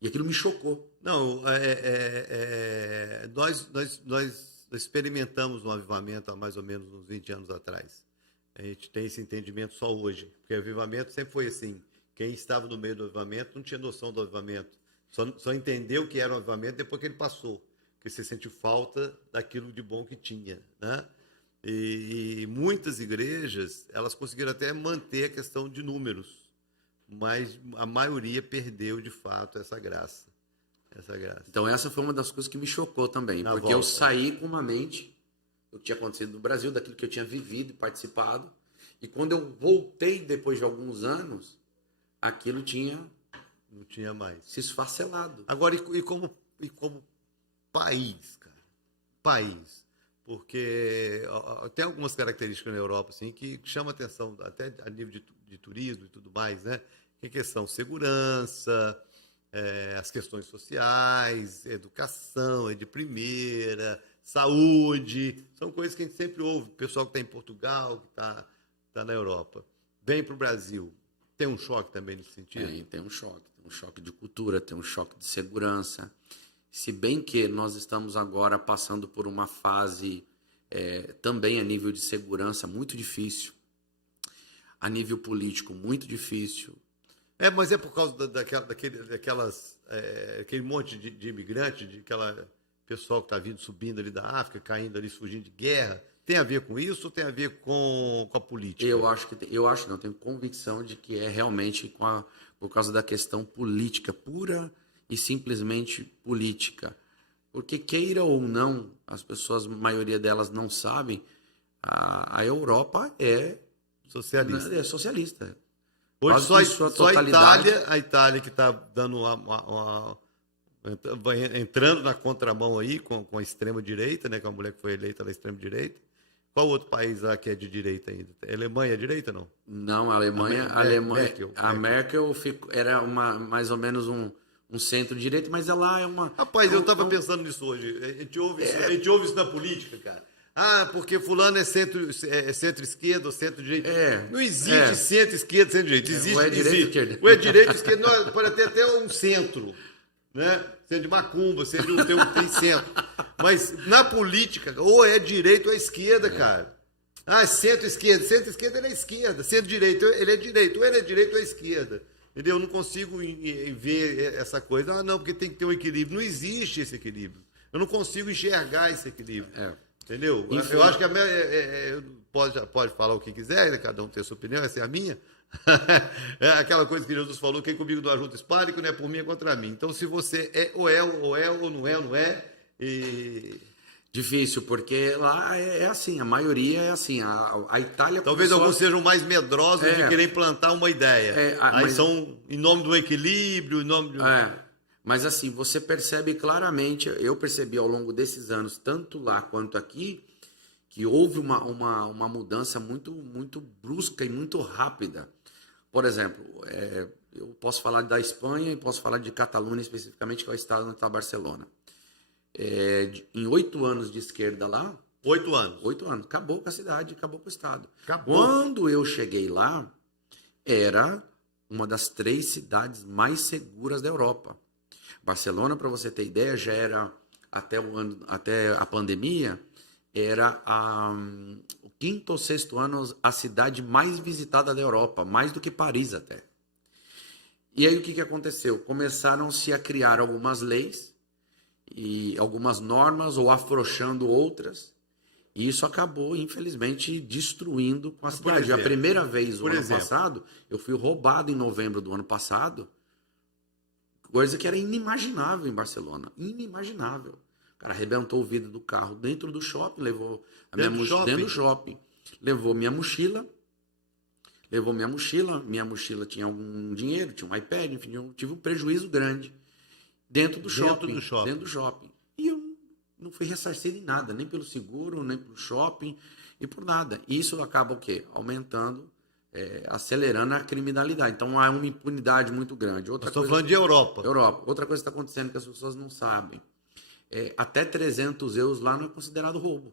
E aquilo me chocou. Não, nós experimentamos um avivamento há mais ou menos uns 20 anos atrás. A gente tem esse entendimento só hoje. Porque o avivamento sempre foi assim. Quem estava no meio do avivamento não tinha noção do avivamento. Só entendeu o que era o avivamento depois que ele passou. Porque você sentiu falta daquilo de bom que tinha, né? E muitas igrejas, elas conseguiram até manter a questão de números. Mas a maioria perdeu, de fato, essa graça. Então essa foi uma das coisas que me chocou também. Porque eu saí com uma mente do que tinha acontecido no Brasil, daquilo que eu tinha vivido e participado. E quando eu voltei depois de alguns anos, aquilo não tinha mais se esfacelado. Agora, e como país, cara? País. Porque tem algumas características na Europa assim, que chamam atenção, até a nível de turismo e tudo mais, né? Que são segurança, as questões sociais, educação, de primeira, saúde. São coisas que a gente sempre ouve. O pessoal que está em Portugal, que está na Europa. Vem para o Brasil. Tem um choque também nesse sentido? Tem um choque. Tem um choque de cultura, tem um choque de segurança. Se bem que nós estamos agora passando por uma fase também a nível de segurança muito difícil, a nível político muito difícil. Mas é por causa aquele monte de imigrante, aquela pessoal que está vindo, subindo ali da África, caindo ali, fugindo de guerra. Tem a ver com isso ou tem a ver com a política? Eu tenho convicção de que é realmente por causa da questão política, pura e simplesmente política. Porque queira ou não, as pessoas, a maioria delas não sabem, a Europa é socialista. Hoje só a Itália que está dando entrando na contramão aí com a extrema-direita, né, com a mulher que foi eleita da extrema-direita. Qual outro país lá que é de direita ainda? A Alemanha é direita, não? Não, a Alemanha... A Merkel era mais ou menos um centro-direita, mas ela é uma... Rapaz, eu estava pensando nisso hoje. A gente ouve isso na política, cara. Porque fulano é centro-esquerda ou centro-direita. Não existe centro-esquerda, centro-direita. Existe. Ou é direita ou esquerda. Pode ter até um centro, né? Centro de macumba, tem centro. Mas na política, ou é direita ou é esquerda, cara. Centro-esquerda. Centro-esquerda ele é esquerda. Centro-direita ele é direita. Ou ele é direita ou é esquerda. Entendeu? Eu não consigo ver essa coisa. Não, porque tem que ter um equilíbrio. Não existe esse equilíbrio. Eu não consigo enxergar esse equilíbrio. Entendeu? Enfim. Eu acho que pode falar o que quiser, né? Cada um tem a sua opinião, essa é a minha. É aquela coisa que Jesus falou: quem comigo não ajuda espalha, não é por mim, é contra mim. Então, se você ou não é. Difícil, porque lá é assim, a maioria é assim. A Itália... Talvez alguns sejam mais medrosos de querer implantar uma ideia. Aí são em nome do equilíbrio, em nome de... Mas assim, você percebe claramente, eu percebi ao longo desses anos, tanto lá quanto aqui, que houve uma mudança muito, muito brusca e muito rápida. Por exemplo, eu posso falar da Espanha e posso falar de Catalunha especificamente, que é o estado onde está Barcelona. Em 8 anos de esquerda lá... 8 anos. 8 anos. Acabou com a cidade, acabou com o estado. Acabou. Quando eu cheguei lá, era uma das 3 cidades mais seguras da Europa. Barcelona, para você ter ideia, já era, até a pandemia, era o 5º ou 6º ano a cidade mais visitada da Europa, mais do que Paris até. E aí o que aconteceu? Começaram-se a criar algumas leis e algumas normas, ou afrouxando outras, e isso acabou, infelizmente, destruindo com a cidade. Exemplo, a primeira vez, no ano exemplo. passado, eu fui roubado em novembro do ano passado, coisa que era inimaginável em Barcelona. Inimaginável. O cara arrebentou o vidro do carro dentro do shopping, levou a minha mochila dentro do shopping. Levou minha mochila. Minha mochila tinha algum dinheiro, tinha um iPad, enfim, eu tive um prejuízo grande dentro do shopping. E eu não fui ressarcido em nada, nem pelo seguro, nem pelo shopping e por nada. E isso acaba o quê? Aumentando, acelerando a criminalidade. Então há uma impunidade muito grande. Estou falando de Europa. Outra coisa que está acontecendo que as pessoas não sabem. Até 300 euros lá não é considerado roubo.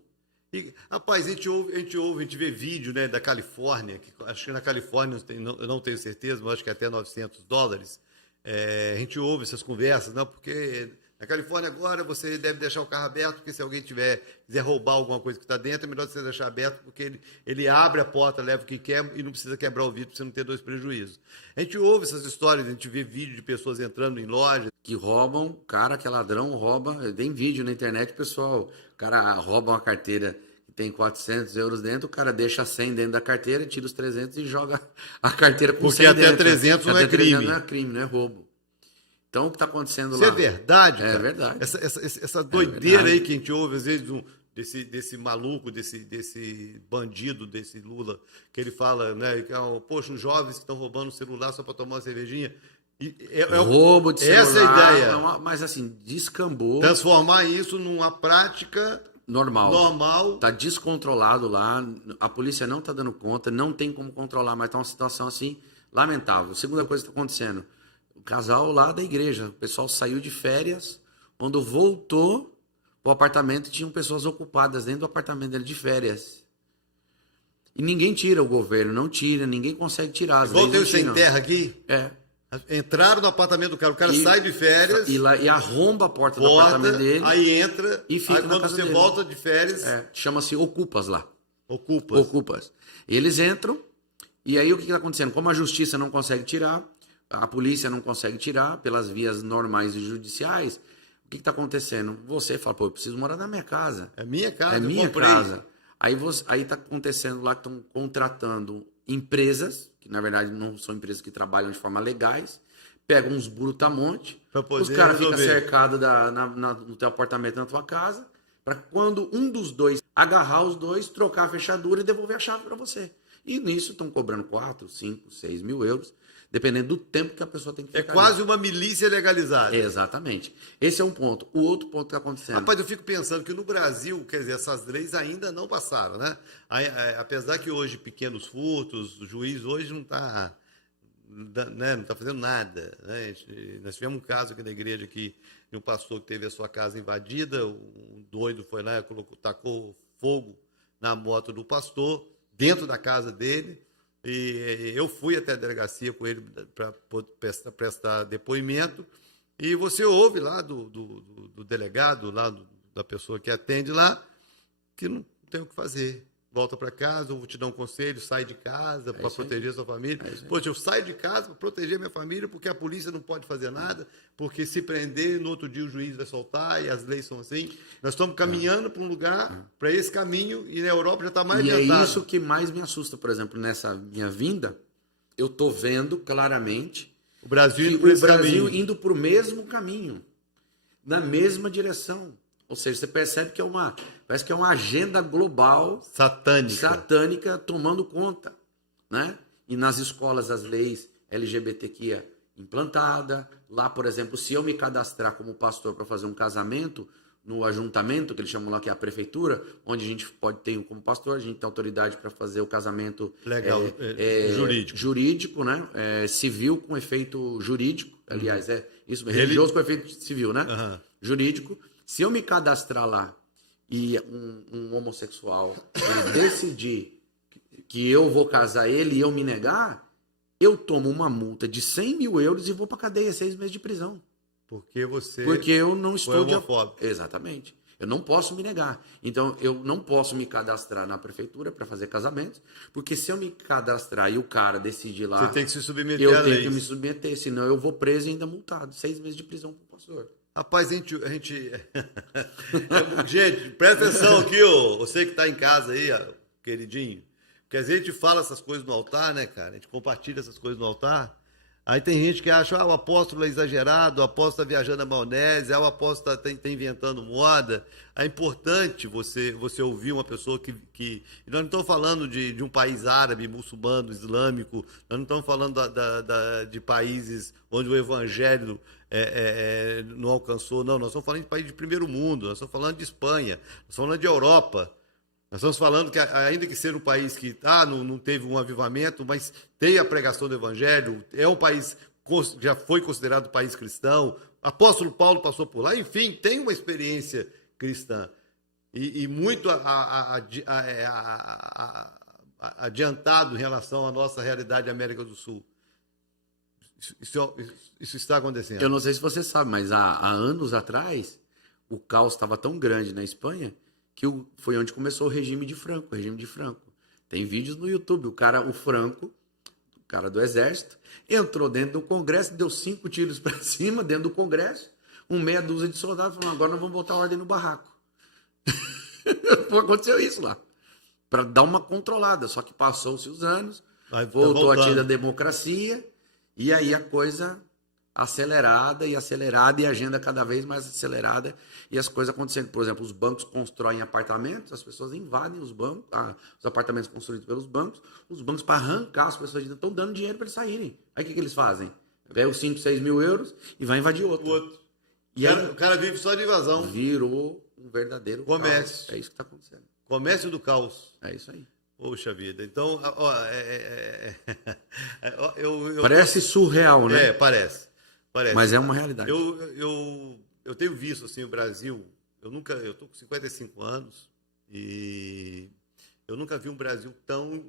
E, rapaz, a gente vê vídeo, né, da Califórnia, que acho que na Califórnia, eu não tenho certeza, mas acho que é até $900. A gente ouve essas conversas, não, porque na Califórnia agora você deve deixar o carro aberto, porque se alguém quiser roubar alguma coisa que está dentro, é melhor você deixar aberto, porque ele abre a porta, leva o que quer e não precisa quebrar o vidro para você não ter 2 prejuízos. A gente ouve essas histórias, a gente vê vídeo de pessoas entrando em lojas. Que roubam, o cara que é ladrão rouba, tem vídeo na internet, pessoal, o cara rouba uma carteira que tem 400 euros dentro, o cara deixa 100 dentro da carteira, tira os 300 e joga a carteira com 100 dentro. Porque até 300 não é crime. Não é crime, não é roubo. Então, o que está acontecendo lá... Isso é verdade, cara? É verdade. Essa doideira aí que a gente ouve, às vezes, desse maluco, desse bandido, desse Lula, que ele fala, né? Poxa, os jovens que estão roubando o celular só para tomar uma cervejinha. Roubo de celular. Essa é a ideia. Mas assim, descambou. Transformar isso numa prática normal. Está descontrolado lá. A polícia não está dando conta, não tem como controlar, mas está uma situação assim lamentável. Segunda coisa que está acontecendo. O casal lá da igreja, o pessoal saiu de férias, quando voltou o apartamento, tinham pessoas ocupadas dentro do apartamento dele de férias. E ninguém tira, o governo não tira, ninguém consegue tirar. Voltei sem terra aqui? Entraram no apartamento do cara, o cara sai de férias. E arromba a porta do apartamento dele. Aí entra, e fica aí quando você volta de férias. Chama-se ocupas lá. Ocupas. Eles entram, e aí o que está acontecendo? Como a justiça não consegue tirar, a polícia não consegue tirar pelas vias normais e judiciais, o que está acontecendo? Você fala, eu preciso morar na minha casa. É minha casa, é minha casa. Aí está acontecendo lá que estão contratando empresas, que na verdade não são empresas que trabalham de forma legais, pegam uns brutamontes, os caras ficam cercados no teu apartamento, na tua casa, para quando um dos dois agarrar os dois, trocar a fechadura e devolver a chave para você. E nisso estão cobrando 4, 5, 6 mil euros, dependendo do tempo que a pessoa tem que ficar. É quase uma milícia legalizada. Exatamente. Esse é um ponto. O outro ponto que está acontecendo... Rapaz, eu fico pensando que no Brasil, quer dizer, essas leis ainda não passaram, né? Apesar que hoje pequenos furtos, o juiz hoje não está fazendo nada. Né? Nós tivemos um caso aqui na igreja de um pastor que teve a sua casa invadida, um doido foi lá, tacou fogo na moto do pastor, dentro da casa dele, e eu fui até a delegacia com ele para prestar depoimento, e você ouve lá do delegado, lá da pessoa que atende lá, que não tem o que fazer. Volta para casa, eu vou te dar um conselho, sai de casa para proteger a sua família. Poxa, eu saio de casa para proteger a minha família, porque a polícia não pode fazer nada, porque se prender, no outro dia o juiz vai soltar, e as leis são assim. Nós estamos caminhando para um lugar, para esse caminho, e na Europa já está mais adiantado. É isso que mais me assusta, por exemplo, nessa minha vinda, eu estou vendo claramente o Brasil indo para o mesmo caminho, na mesma direção. Ou seja, você percebe que parece que é uma agenda global satânica tomando conta, né? E nas escolas as leis LGBTQIA implantada. Lá, por exemplo, se eu me cadastrar como pastor para fazer um casamento, no ajuntamento, que eles chamam lá, que é a prefeitura, onde a gente pode ter como pastor, a gente tem autoridade para fazer o casamento Legal, jurídico. Jurídico, né? Civil com efeito jurídico, aliás, isso, religioso com efeito civil, né? Uhum. Jurídico. Se eu me cadastrar lá e um homossexual ele decidir que eu vou casar ele e eu me negar, eu tomo uma multa de 100 mil euros e vou para cadeia, 6 meses de prisão. Porque eu não estou homofóbico. Exatamente. Eu não posso me negar. Então, eu não posso me cadastrar na prefeitura para fazer casamentos, porque se eu me cadastrar e o cara decidir lá... Você tem que se submeter à lei. Eu tenho que me submeter, senão eu vou preso e ainda multado. 6 meses de prisão para o pastor. Rapaz, a gente... gente, presta atenção aqui, você que está em casa aí, queridinho. Porque às vezes a gente fala essas coisas no altar, né, cara? A gente compartilha essas coisas no altar. Aí tem gente que acha, o apóstolo é exagerado, o apóstolo está viajando a maionese, o apóstolo está inventando moda. É importante você ouvir uma pessoa que... Nós não estamos falando de um país árabe, muçulmano, islâmico, nós não estamos falando de países onde o evangelho não alcançou, não. Nós estamos falando de país de primeiro mundo, nós estamos falando de Espanha, nós estamos falando de Europa. Nós estamos falando que, ainda que seja um país que não teve um avivamento, mas tem a pregação do Evangelho, é um país que já foi considerado país cristão, apóstolo Paulo passou por lá, enfim, tem uma experiência cristã. E muito adiantado em relação à nossa realidade da América do Sul. Isso está acontecendo. Eu não sei se você sabe, mas há anos atrás, o caos estava tão grande na Espanha que foi onde começou o regime de Franco. Tem vídeos no YouTube. O Franco, o cara do exército, entrou dentro do Congresso, deu 5 tiros para cima dentro do Congresso, meia dúzia de soldados, falando, agora nós vamos botar ordem no barraco. Aconteceu isso lá. Para dar uma controlada. Só que passou-se os anos, voltou a ter a democracia, e aí a coisa... acelerada, e a agenda cada vez mais acelerada, e as coisas acontecendo. Por exemplo, os bancos constroem apartamentos, as pessoas invadem os bancos, os apartamentos construídos pelos bancos, os bancos para arrancar as pessoas de dentro, estão dando dinheiro para eles saírem. Aí o que eles fazem? Ganha os 5, 6 mil euros e vai invadir outro. E aí, o cara vive só de invasão. Virou um verdadeiro comércio. Caos. É isso que está acontecendo. Comércio do caos. É isso aí. Poxa vida. Então, parece surreal, né? Parece. Mas é uma realidade. Eu tenho visto assim, o Brasil, eu estou com 55 anos e eu nunca vi um Brasil tão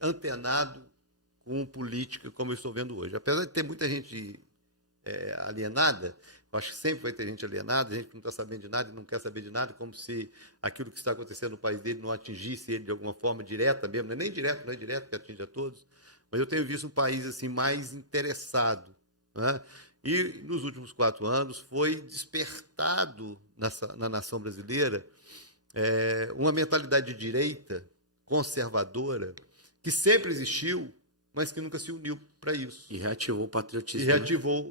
antenado com política como eu estou vendo hoje. Apesar de ter muita gente alienada, eu acho que sempre vai ter gente alienada, gente que não está sabendo de nada e não quer saber de nada, como se aquilo que está acontecendo no país dele não atingisse ele de alguma forma direta mesmo, não é nem direto, não é direto que atinge a todos, mas eu tenho visto um país assim mais interessado. Né? E nos últimos 4 anos foi despertado na nação brasileira uma mentalidade de direita, conservadora, que sempre existiu, mas que nunca se uniu para isso. E reativou o patriotismo.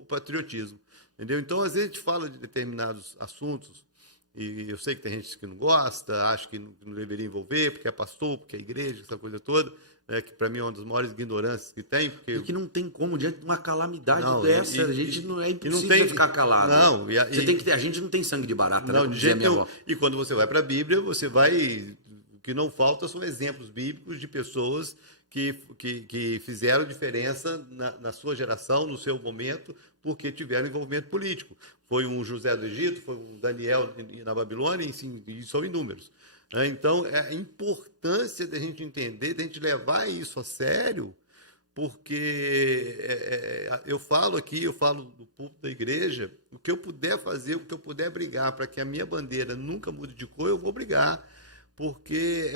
O patriotismo. Entendeu? Então, às vezes, a gente fala de determinados assuntos, e eu sei que tem gente que não gosta, acha que não deveria envolver, porque é pastor, porque é igreja, essa coisa toda, que para mim é uma das maiores ignorâncias que tem. Porque não tem como, diante de uma calamidade dessa, a gente não é impossível ficar calado. Não, a gente não tem sangue de barata, não, né, de jeito nenhum. E quando você vai para a Bíblia, você vai... O que não falta são exemplos bíblicos de pessoas que fizeram diferença na sua geração, no seu momento, porque tiveram envolvimento político. Foi um José do Egito, foi um Daniel na Babilônia, e são inúmeros. Então, a importância da gente entender, da gente levar isso a sério, porque eu falo do púlpito da igreja, o que eu puder fazer, o que eu puder brigar para que a minha bandeira nunca mude de cor, eu vou brigar. Porque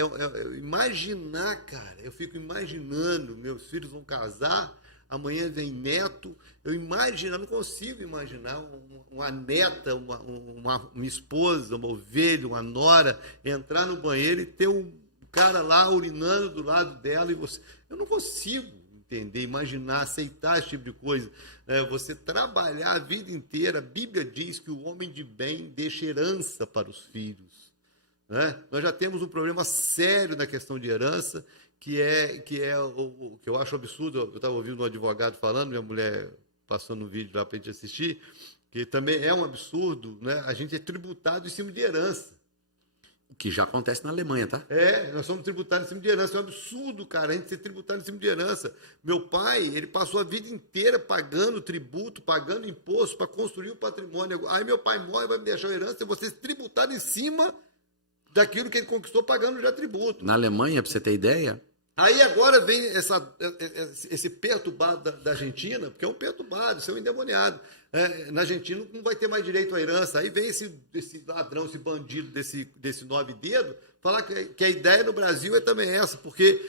imaginar, cara, eu fico imaginando, meus filhos vão casar, amanhã vem neto, não consigo imaginar uma neta, uma esposa, uma ovelha, uma nora, entrar no banheiro e ter um cara lá urinando do lado dela e você... Eu não consigo entender, imaginar, aceitar esse tipo de coisa. Você trabalhar a vida inteira, a Bíblia diz que o homem de bem deixa herança para os filhos. Nós já temos um problema sério na questão de herança, que é o que eu acho absurdo. Eu estava ouvindo um advogado falando, minha mulher passando um vídeo lá para a gente assistir, que também é um absurdo, né? A gente é tributado em cima de herança. O que já acontece na Alemanha, tá? Nós somos tributados em cima de herança. É um absurdo, cara, a gente ser tributado em cima de herança. Meu pai, ele passou a vida inteira pagando tributo, pagando imposto para construir o patrimônio. Aí meu pai morre, vai me deixar a herança, eu vou ser tributado em cima daquilo que ele conquistou pagando já tributo. Na Alemanha, para você ter ideia... Aí agora vem esse perturbado da Argentina, porque é um perturbado, isso é um endemoniado. Na Argentina não vai ter mais direito à herança. Aí vem esse ladrão, esse bandido desse 9 dedos, falar que a ideia no Brasil é também essa, porque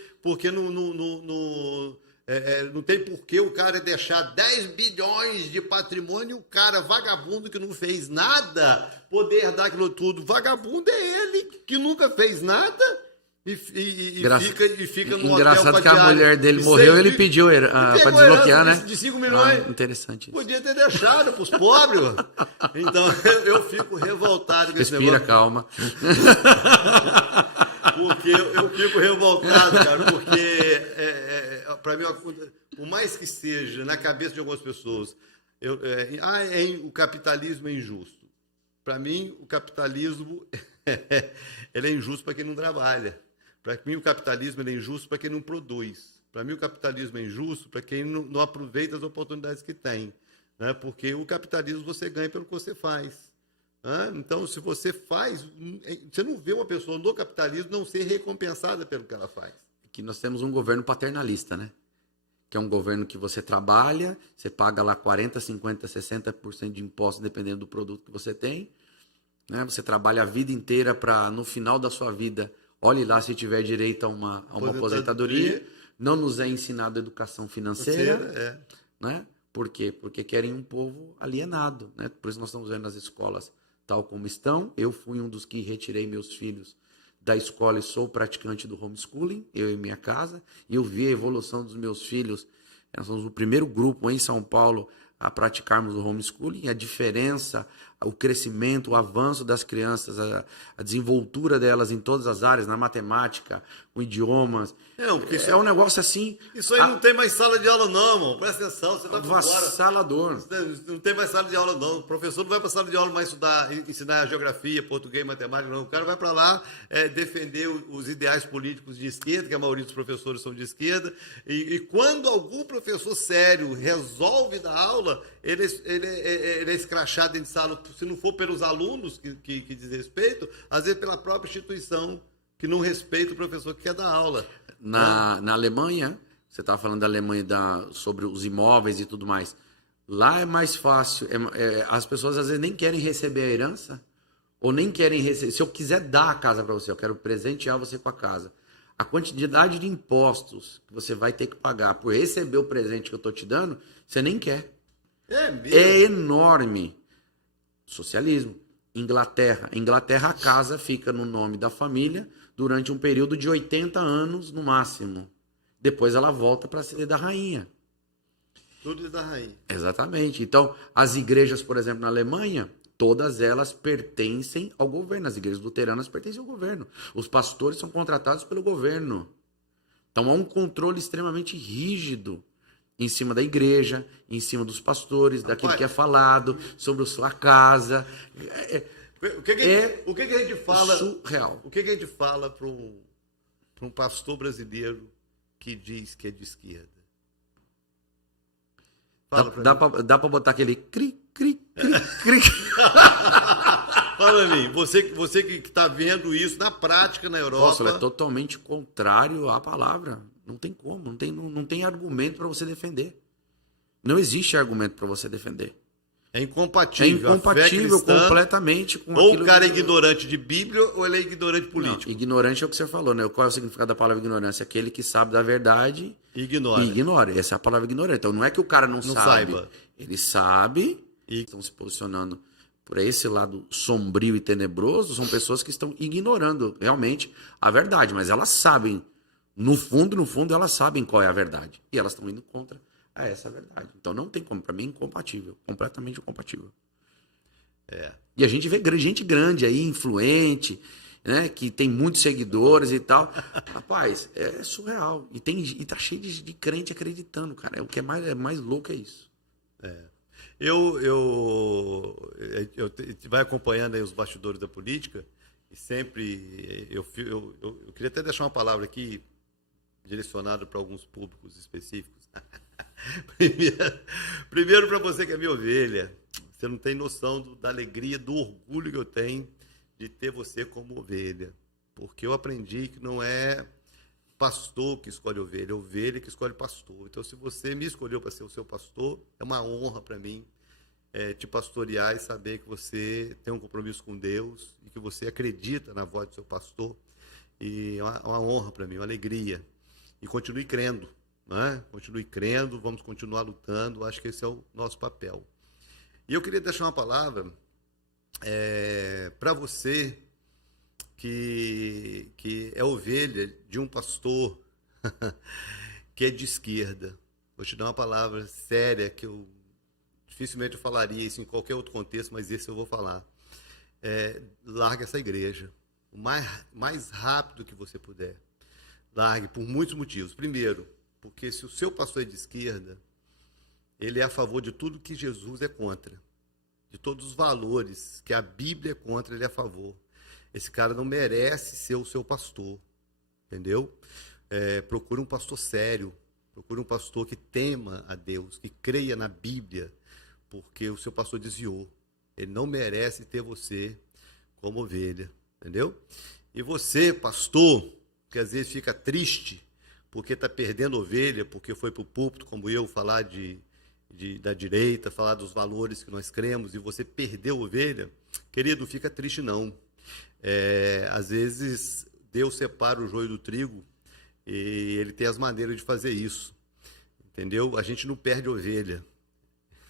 não tem porquê o cara deixar 10 bilhões de patrimônio e o cara vagabundo que não fez nada poder dar aquilo tudo. Vagabundo é ele que nunca fez nada. E fica no engraçado hotel que a mulher dele morreu, ele pediu para desbloquear, né? De 5 milhões. Interessante isso. Podia ter deixado para os pobres. Então, eu fico revoltado com esse negócio. Respira, calma. Porque eu fico revoltado, cara, porque, para mim, por mais que seja na cabeça de algumas pessoas, o capitalismo é injusto. Para mim, o capitalismo ele é injusto para quem não trabalha. Para mim, o capitalismo é injusto para quem não produz. Para mim, o capitalismo é injusto para quem não aproveita as oportunidades que tem. Né? Porque o capitalismo você ganha pelo que você faz. Né? Então, se você faz... Você não vê uma pessoa no capitalismo não ser recompensada pelo que ela faz. Que nós temos um governo paternalista, né? Que é um governo que você trabalha, você paga lá 40%, 50%, 60% de impostos, dependendo do produto que você tem. Né? Você trabalha a vida inteira para, no final da sua vida... Olhe lá se tiver direito a uma aposentadoria. Não nos é ensinado educação financeira. Né? Por quê? Porque querem um povo alienado. Né? Por isso nós estamos vendo as escolas tal como estão. Eu fui um dos que retirei meus filhos da escola e sou praticante do homeschooling, eu e minha casa. E eu vi a evolução dos meus filhos. Nós somos o primeiro grupo em São Paulo a praticarmos o homeschooling. A diferença, o crescimento, o avanço das crianças, a desenvoltura delas em todas as áreas, na matemática, com idiomas. É um negócio assim... Isso aí não tem mais sala de aula não, irmão. Presta atenção, você está por fora. Avassalador. Não tem mais sala de aula não. O professor não vai para a sala de aula mais ensinar geografia, português, matemática, não. O cara vai para lá defender os ideais políticos de esquerda, que a maioria dos professores são de esquerda. E quando algum professor sério resolve dar aula, ele é escrachado dentro de sala, se não for pelos alunos que diz respeito, às vezes pela própria instituição que não respeita o professor que quer dar aula. Na Alemanha, você estava falando da Alemanha sobre os imóveis e tudo mais. Lá é mais fácil. As pessoas às vezes nem querem receber a herança, ou nem querem receber. Se eu quiser dar a casa para você, eu quero presentear você com a casa. A quantidade de impostos que você vai ter que pagar por receber o presente que eu estou te dando, você nem quer. É enorme. Socialismo. Inglaterra, a casa fica no nome da família durante um período de 80 anos no máximo. Depois ela volta para ser da rainha. Tudo é da rainha. Exatamente. Então, as igrejas, por exemplo, na Alemanha, todas elas pertencem ao governo. As igrejas luteranas pertencem ao governo. Os pastores são contratados pelo governo. Então, há um controle extremamente rígido em cima da igreja, em cima dos pastores, daquilo que é falado, sobre a sua casa. O que a gente fala? Surreal. O que a gente fala para um pastor brasileiro que diz que é de esquerda? Dá para botar aquele cri, cri, cri, cri. Fala a mim, você que está vendo isso na prática na Europa. Nossa, é totalmente contrário à palavra. Não tem como, não tem argumento para você defender. Não existe argumento para você defender. É incompatível. Completamente com ou o cara é ignorante de Bíblia ou ele é ignorante político. Não, ignorante é o que você falou, né? Qual é o significado da palavra ignorância? Aquele que sabe da verdade e ignora. Essa é a palavra ignorante. Então não é que o cara não sabe. Saiba. Ele sabe e estão se posicionando por esse lado sombrio e tenebroso. São pessoas que estão ignorando realmente a verdade, mas elas sabem. No fundo, elas sabem qual é a verdade. E elas estão indo contra essa verdade. Então não tem como. Para mim, incompatível. Completamente incompatível. E a gente vê gente grande aí, influente, né, que tem muitos seguidores e tal. Rapaz, é surreal. E tá cheio de crente acreditando, cara. O que é mais louco é isso. Vai acompanhando aí os bastidores da política e sempre eu queria até deixar uma palavra aqui direcionada para alguns públicos específicos. Primeiro para você que é minha ovelha, você não tem noção da alegria, do orgulho que eu tenho de ter você como ovelha, porque eu aprendi que não é pastor que escolhe ovelha, é ovelha que escolhe pastor. Então, se você me escolheu para ser o seu pastor, é uma honra para mim te pastorear e saber que você tem um compromisso com Deus e que você acredita na voz do seu pastor. E é uma honra para mim, uma alegria. E continue crendo, né? Continue crendo, vamos continuar lutando. Acho que esse é o nosso papel. E eu queria deixar uma palavra para você que é ovelha de um pastor que é de esquerda. Vou te dar uma palavra séria que eu dificilmente eu falaria isso em qualquer outro contexto, mas esse eu vou falar. Largue essa igreja o mais rápido que você puder. Largue por muitos motivos. Primeiro, porque se o seu pastor é de esquerda, ele é a favor de tudo que Jesus é contra. De todos os valores que a Bíblia é contra, ele é a favor. Esse cara não merece ser o seu pastor, entendeu? Procure um pastor sério, procure um pastor que tema a Deus, que creia na Bíblia, porque o seu pastor desviou. Ele não merece ter você como ovelha, entendeu? E você, pastor, que às vezes fica triste porque está perdendo ovelha, porque foi para o púlpito, como eu, falar da direita, falar dos valores que nós cremos, e você perdeu ovelha, querido, não fica triste não. Às vezes Deus separa o joio do trigo e ele tem as maneiras de fazer isso, entendeu? A gente não perde ovelha.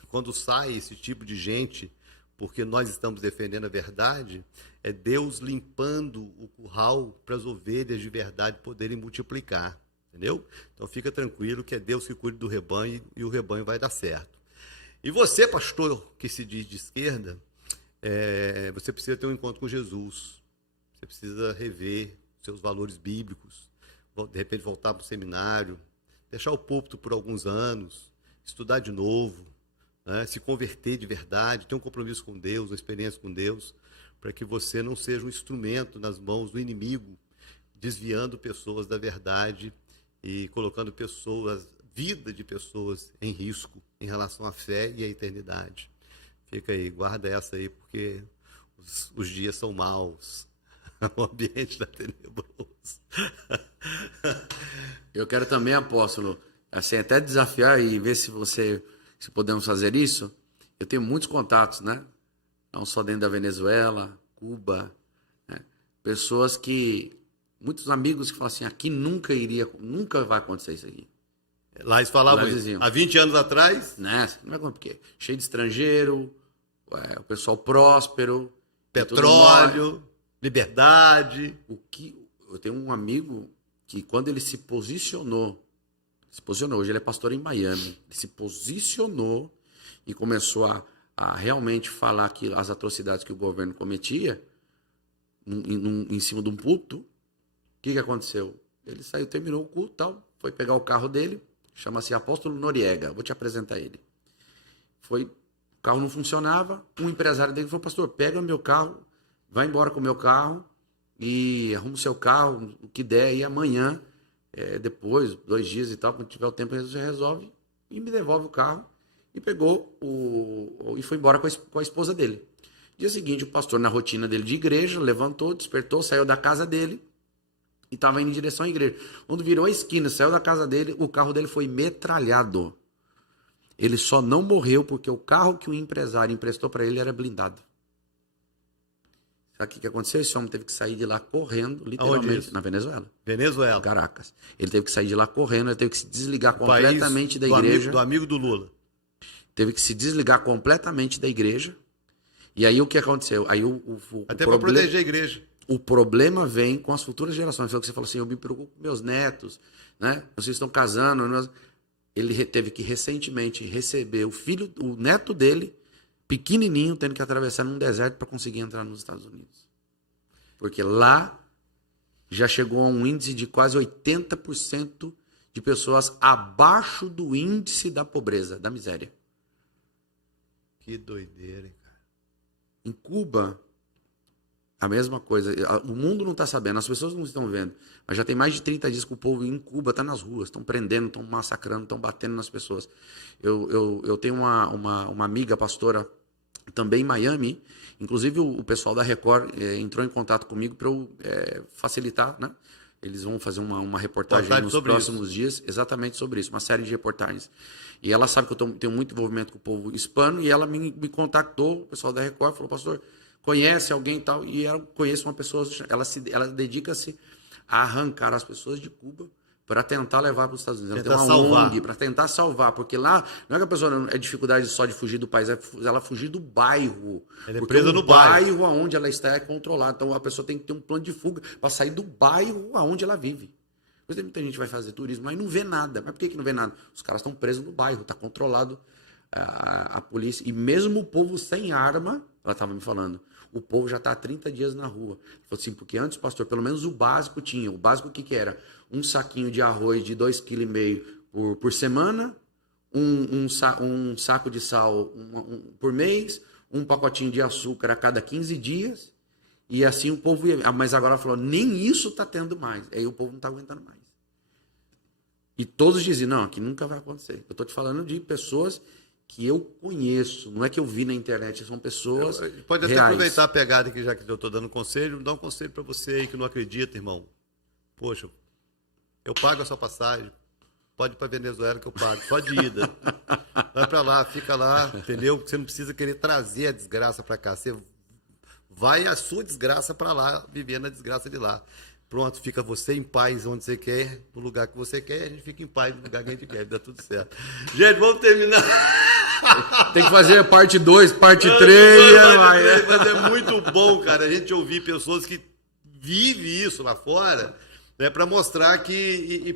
Quando sai esse tipo de gente, porque nós estamos defendendo a verdade, é Deus limpando o curral para as ovelhas de verdade poderem multiplicar, entendeu? Então fica tranquilo que é Deus que cuida do rebanho e o rebanho vai dar certo. E você, pastor, que se diz de esquerda, você precisa ter um encontro com Jesus. Você precisa rever seus valores bíblicos, de repente voltar para o seminário, deixar o púlpito por alguns anos, estudar de novo, né? Se converter de verdade, ter um compromisso com Deus, uma experiência com Deus, para que você não seja um instrumento nas mãos do inimigo, desviando pessoas da verdade e colocando vida de pessoas em risco em relação à fé e à eternidade. Fica aí, guarda essa aí, porque os dias são maus. O ambiente está tenebroso. Eu quero também, apóstolo, assim, até desafiar e ver se podemos fazer isso. Eu tenho muitos contatos, né? Não só dentro da Venezuela, Cuba, né? Pessoas muitos amigos que falam assim, aqui nunca vai acontecer isso aqui. Lá eles falavam isso. Há 20 anos atrás? Né? Não é porque cheio de estrangeiro, o pessoal próspero, petróleo, liberdade. Eu tenho um amigo que quando ele se posicionou, hoje ele é pastor em Miami, ele se posicionou e começou a realmente falar as atrocidades que o governo cometia em cima de um púlpito. O que aconteceu? Ele saiu, terminou o culto, tal, foi pegar o carro dele, chama-se Apóstolo Noriega, vou te apresentar ele. O carro não funcionava, um empresário dele falou, pastor, pega o meu carro, vai embora com o meu carro e arruma o seu carro, o que der, e amanhã, depois, 2 dias e tal, quando tiver o tempo, você resolve e me devolve o carro. E pegou e foi embora com a esposa dele. Dia seguinte, o pastor, na rotina dele de igreja, levantou, despertou, saiu da casa dele e estava indo em direção à igreja. Quando virou a esquina, saiu da casa dele, o carro dele foi metralhado. Ele só não morreu porque o carro que o empresário emprestou para ele era blindado. Sabe o que aconteceu? Esse homem teve que sair de lá correndo, literalmente, na Venezuela. Venezuela. Caracas. Ele teve que sair de lá correndo, ele teve que se desligar completamente da igreja. Do amigo do Lula. Teve que se desligar completamente da igreja. E aí o que aconteceu? Aí até para proteger a igreja. O problema vem com as futuras gerações. Foi o que você falou assim, eu me preocupo com meus netos, né? Vocês estão casando. Ele teve que recentemente receber o neto dele, pequenininho, tendo que atravessar num deserto para conseguir entrar nos Estados Unidos. Porque lá já chegou a um índice de quase 80% de pessoas abaixo do índice da pobreza, da miséria. Que doideira, hein, cara. Em Cuba, a mesma coisa. O mundo não está sabendo, as pessoas não estão vendo. Mas já tem mais de 30 dias que o povo em Cuba está nas ruas, estão prendendo, estão massacrando, estão batendo nas pessoas. Eu tenho uma amiga pastora também em Miami, inclusive o pessoal da Record entrou em contato comigo para eu facilitar, né? Eles vão fazer uma reportagem nos próximos dias, exatamente sobre isso, uma série de reportagens. E ela sabe que eu tenho muito envolvimento com o povo hispano, e ela me contactou, o pessoal da Record, falou, pastor, conhece alguém e tal? E ela conhece uma pessoa, ela dedica-se a arrancar as pessoas de Cuba para tentar levar para os Estados Unidos. Ela tem uma ONG para tentar salvar, porque lá não é que a pessoa é dificuldade só de fugir do país, é ela fugir do bairro. Ela é porque presa no bairro onde ela está é controlado. Então a pessoa tem que ter um plano de fuga para sair do bairro aonde ela vive. Por exemplo, muita gente vai fazer turismo, mas não vê nada. Mas por que não vê nada? Os caras estão presos no bairro, está controlado a polícia. E mesmo o povo sem arma, ela estava me falando, o povo já está há 30 dias na rua. Falou assim, porque antes, pastor, pelo menos o básico tinha. O básico o que era? Um saquinho de arroz de 2,5 kg por semana, um saco de sal por mês, um pacotinho de açúcar a cada 15 dias, e assim o povo ia. Mas agora falou, nem isso está tendo mais. Aí o povo não está aguentando mais. E todos diziam, não, aqui nunca vai acontecer. Eu estou te falando de pessoas que eu conheço, não é que eu vi na internet, são pessoas Pode até reais. aproveitar a pegada aqui, já que eu estou dando conselho, dar um conselho para você aí que não acredita, irmão. Poxa, eu pago a sua passagem, pode ir para Venezuela que eu pago, só de ida. Vai para lá, fica lá, entendeu? Você não precisa querer trazer a desgraça para cá, você vai a sua desgraça para lá, viver na desgraça de lá. Pronto, fica você em paz onde você quer, no lugar que você quer, a gente fica em paz no lugar que a gente quer, dá tudo certo. Gente, vamos terminar. Tem que fazer a parte 2, parte 3. Mas é muito bom, cara, a gente ouvir pessoas que vivem isso lá fora, né, para mostrar que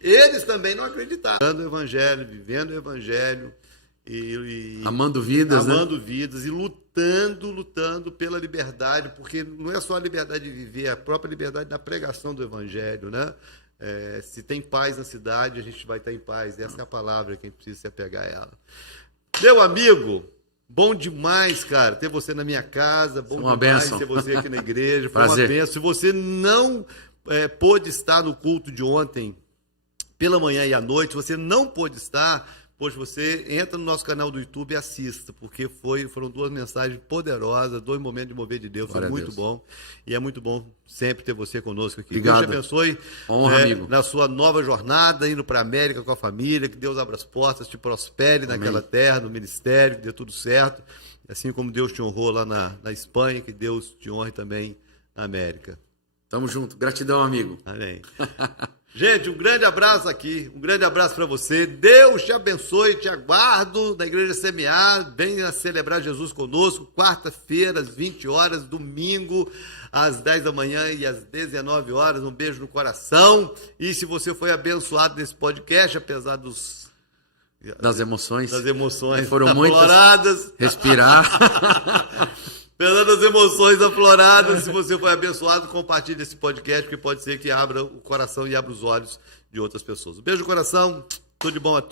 eles também não acreditaram no evangelho, vivendo o evangelho e amando vidas, e lutando pela liberdade, porque não é só a liberdade de viver, é a própria liberdade da pregação do evangelho, né? Se tem paz na cidade, a gente vai estar em paz. Essa é a palavra que a gente precisa se apegar a ela. Meu amigo, bom demais, cara, ter você na minha casa, bom demais benção. ter você aqui na igreja, foi Prazer. uma benção. Se você não pôde estar no culto de ontem, pela manhã e à noite, você não pôde estar, pois você entra no nosso canal do YouTube e assista, porque foram 2 mensagens poderosas, 2 momentos de mover de Deus, foi muito bom. E é muito bom sempre ter você conosco aqui. Obrigado. Deus te abençoe. Honra, amigo. Na sua nova jornada, indo para a América com a família, que Deus abra as portas, te prospere naquela terra, no ministério, que dê tudo certo. Assim como Deus te honrou lá na Espanha, que Deus te honre também na América. Tamo junto. Gratidão, amigo. Amém. Gente, um grande abraço aqui, um grande abraço para você. Deus te abençoe, te aguardo na Igreja Semear. Venha celebrar Jesus conosco, quarta-feira, às 20 horas, domingo, às 10 da manhã e às 19 horas. Um beijo no coração. E se você foi abençoado nesse podcast, apesar das emoções foram afloradas, muitas, respirar. Apesar das emoções afloradas, se você foi abençoado, compartilhe esse podcast, porque pode ser que abra o coração e abra os olhos de outras pessoas. Um beijo no coração, tudo de bom a todos.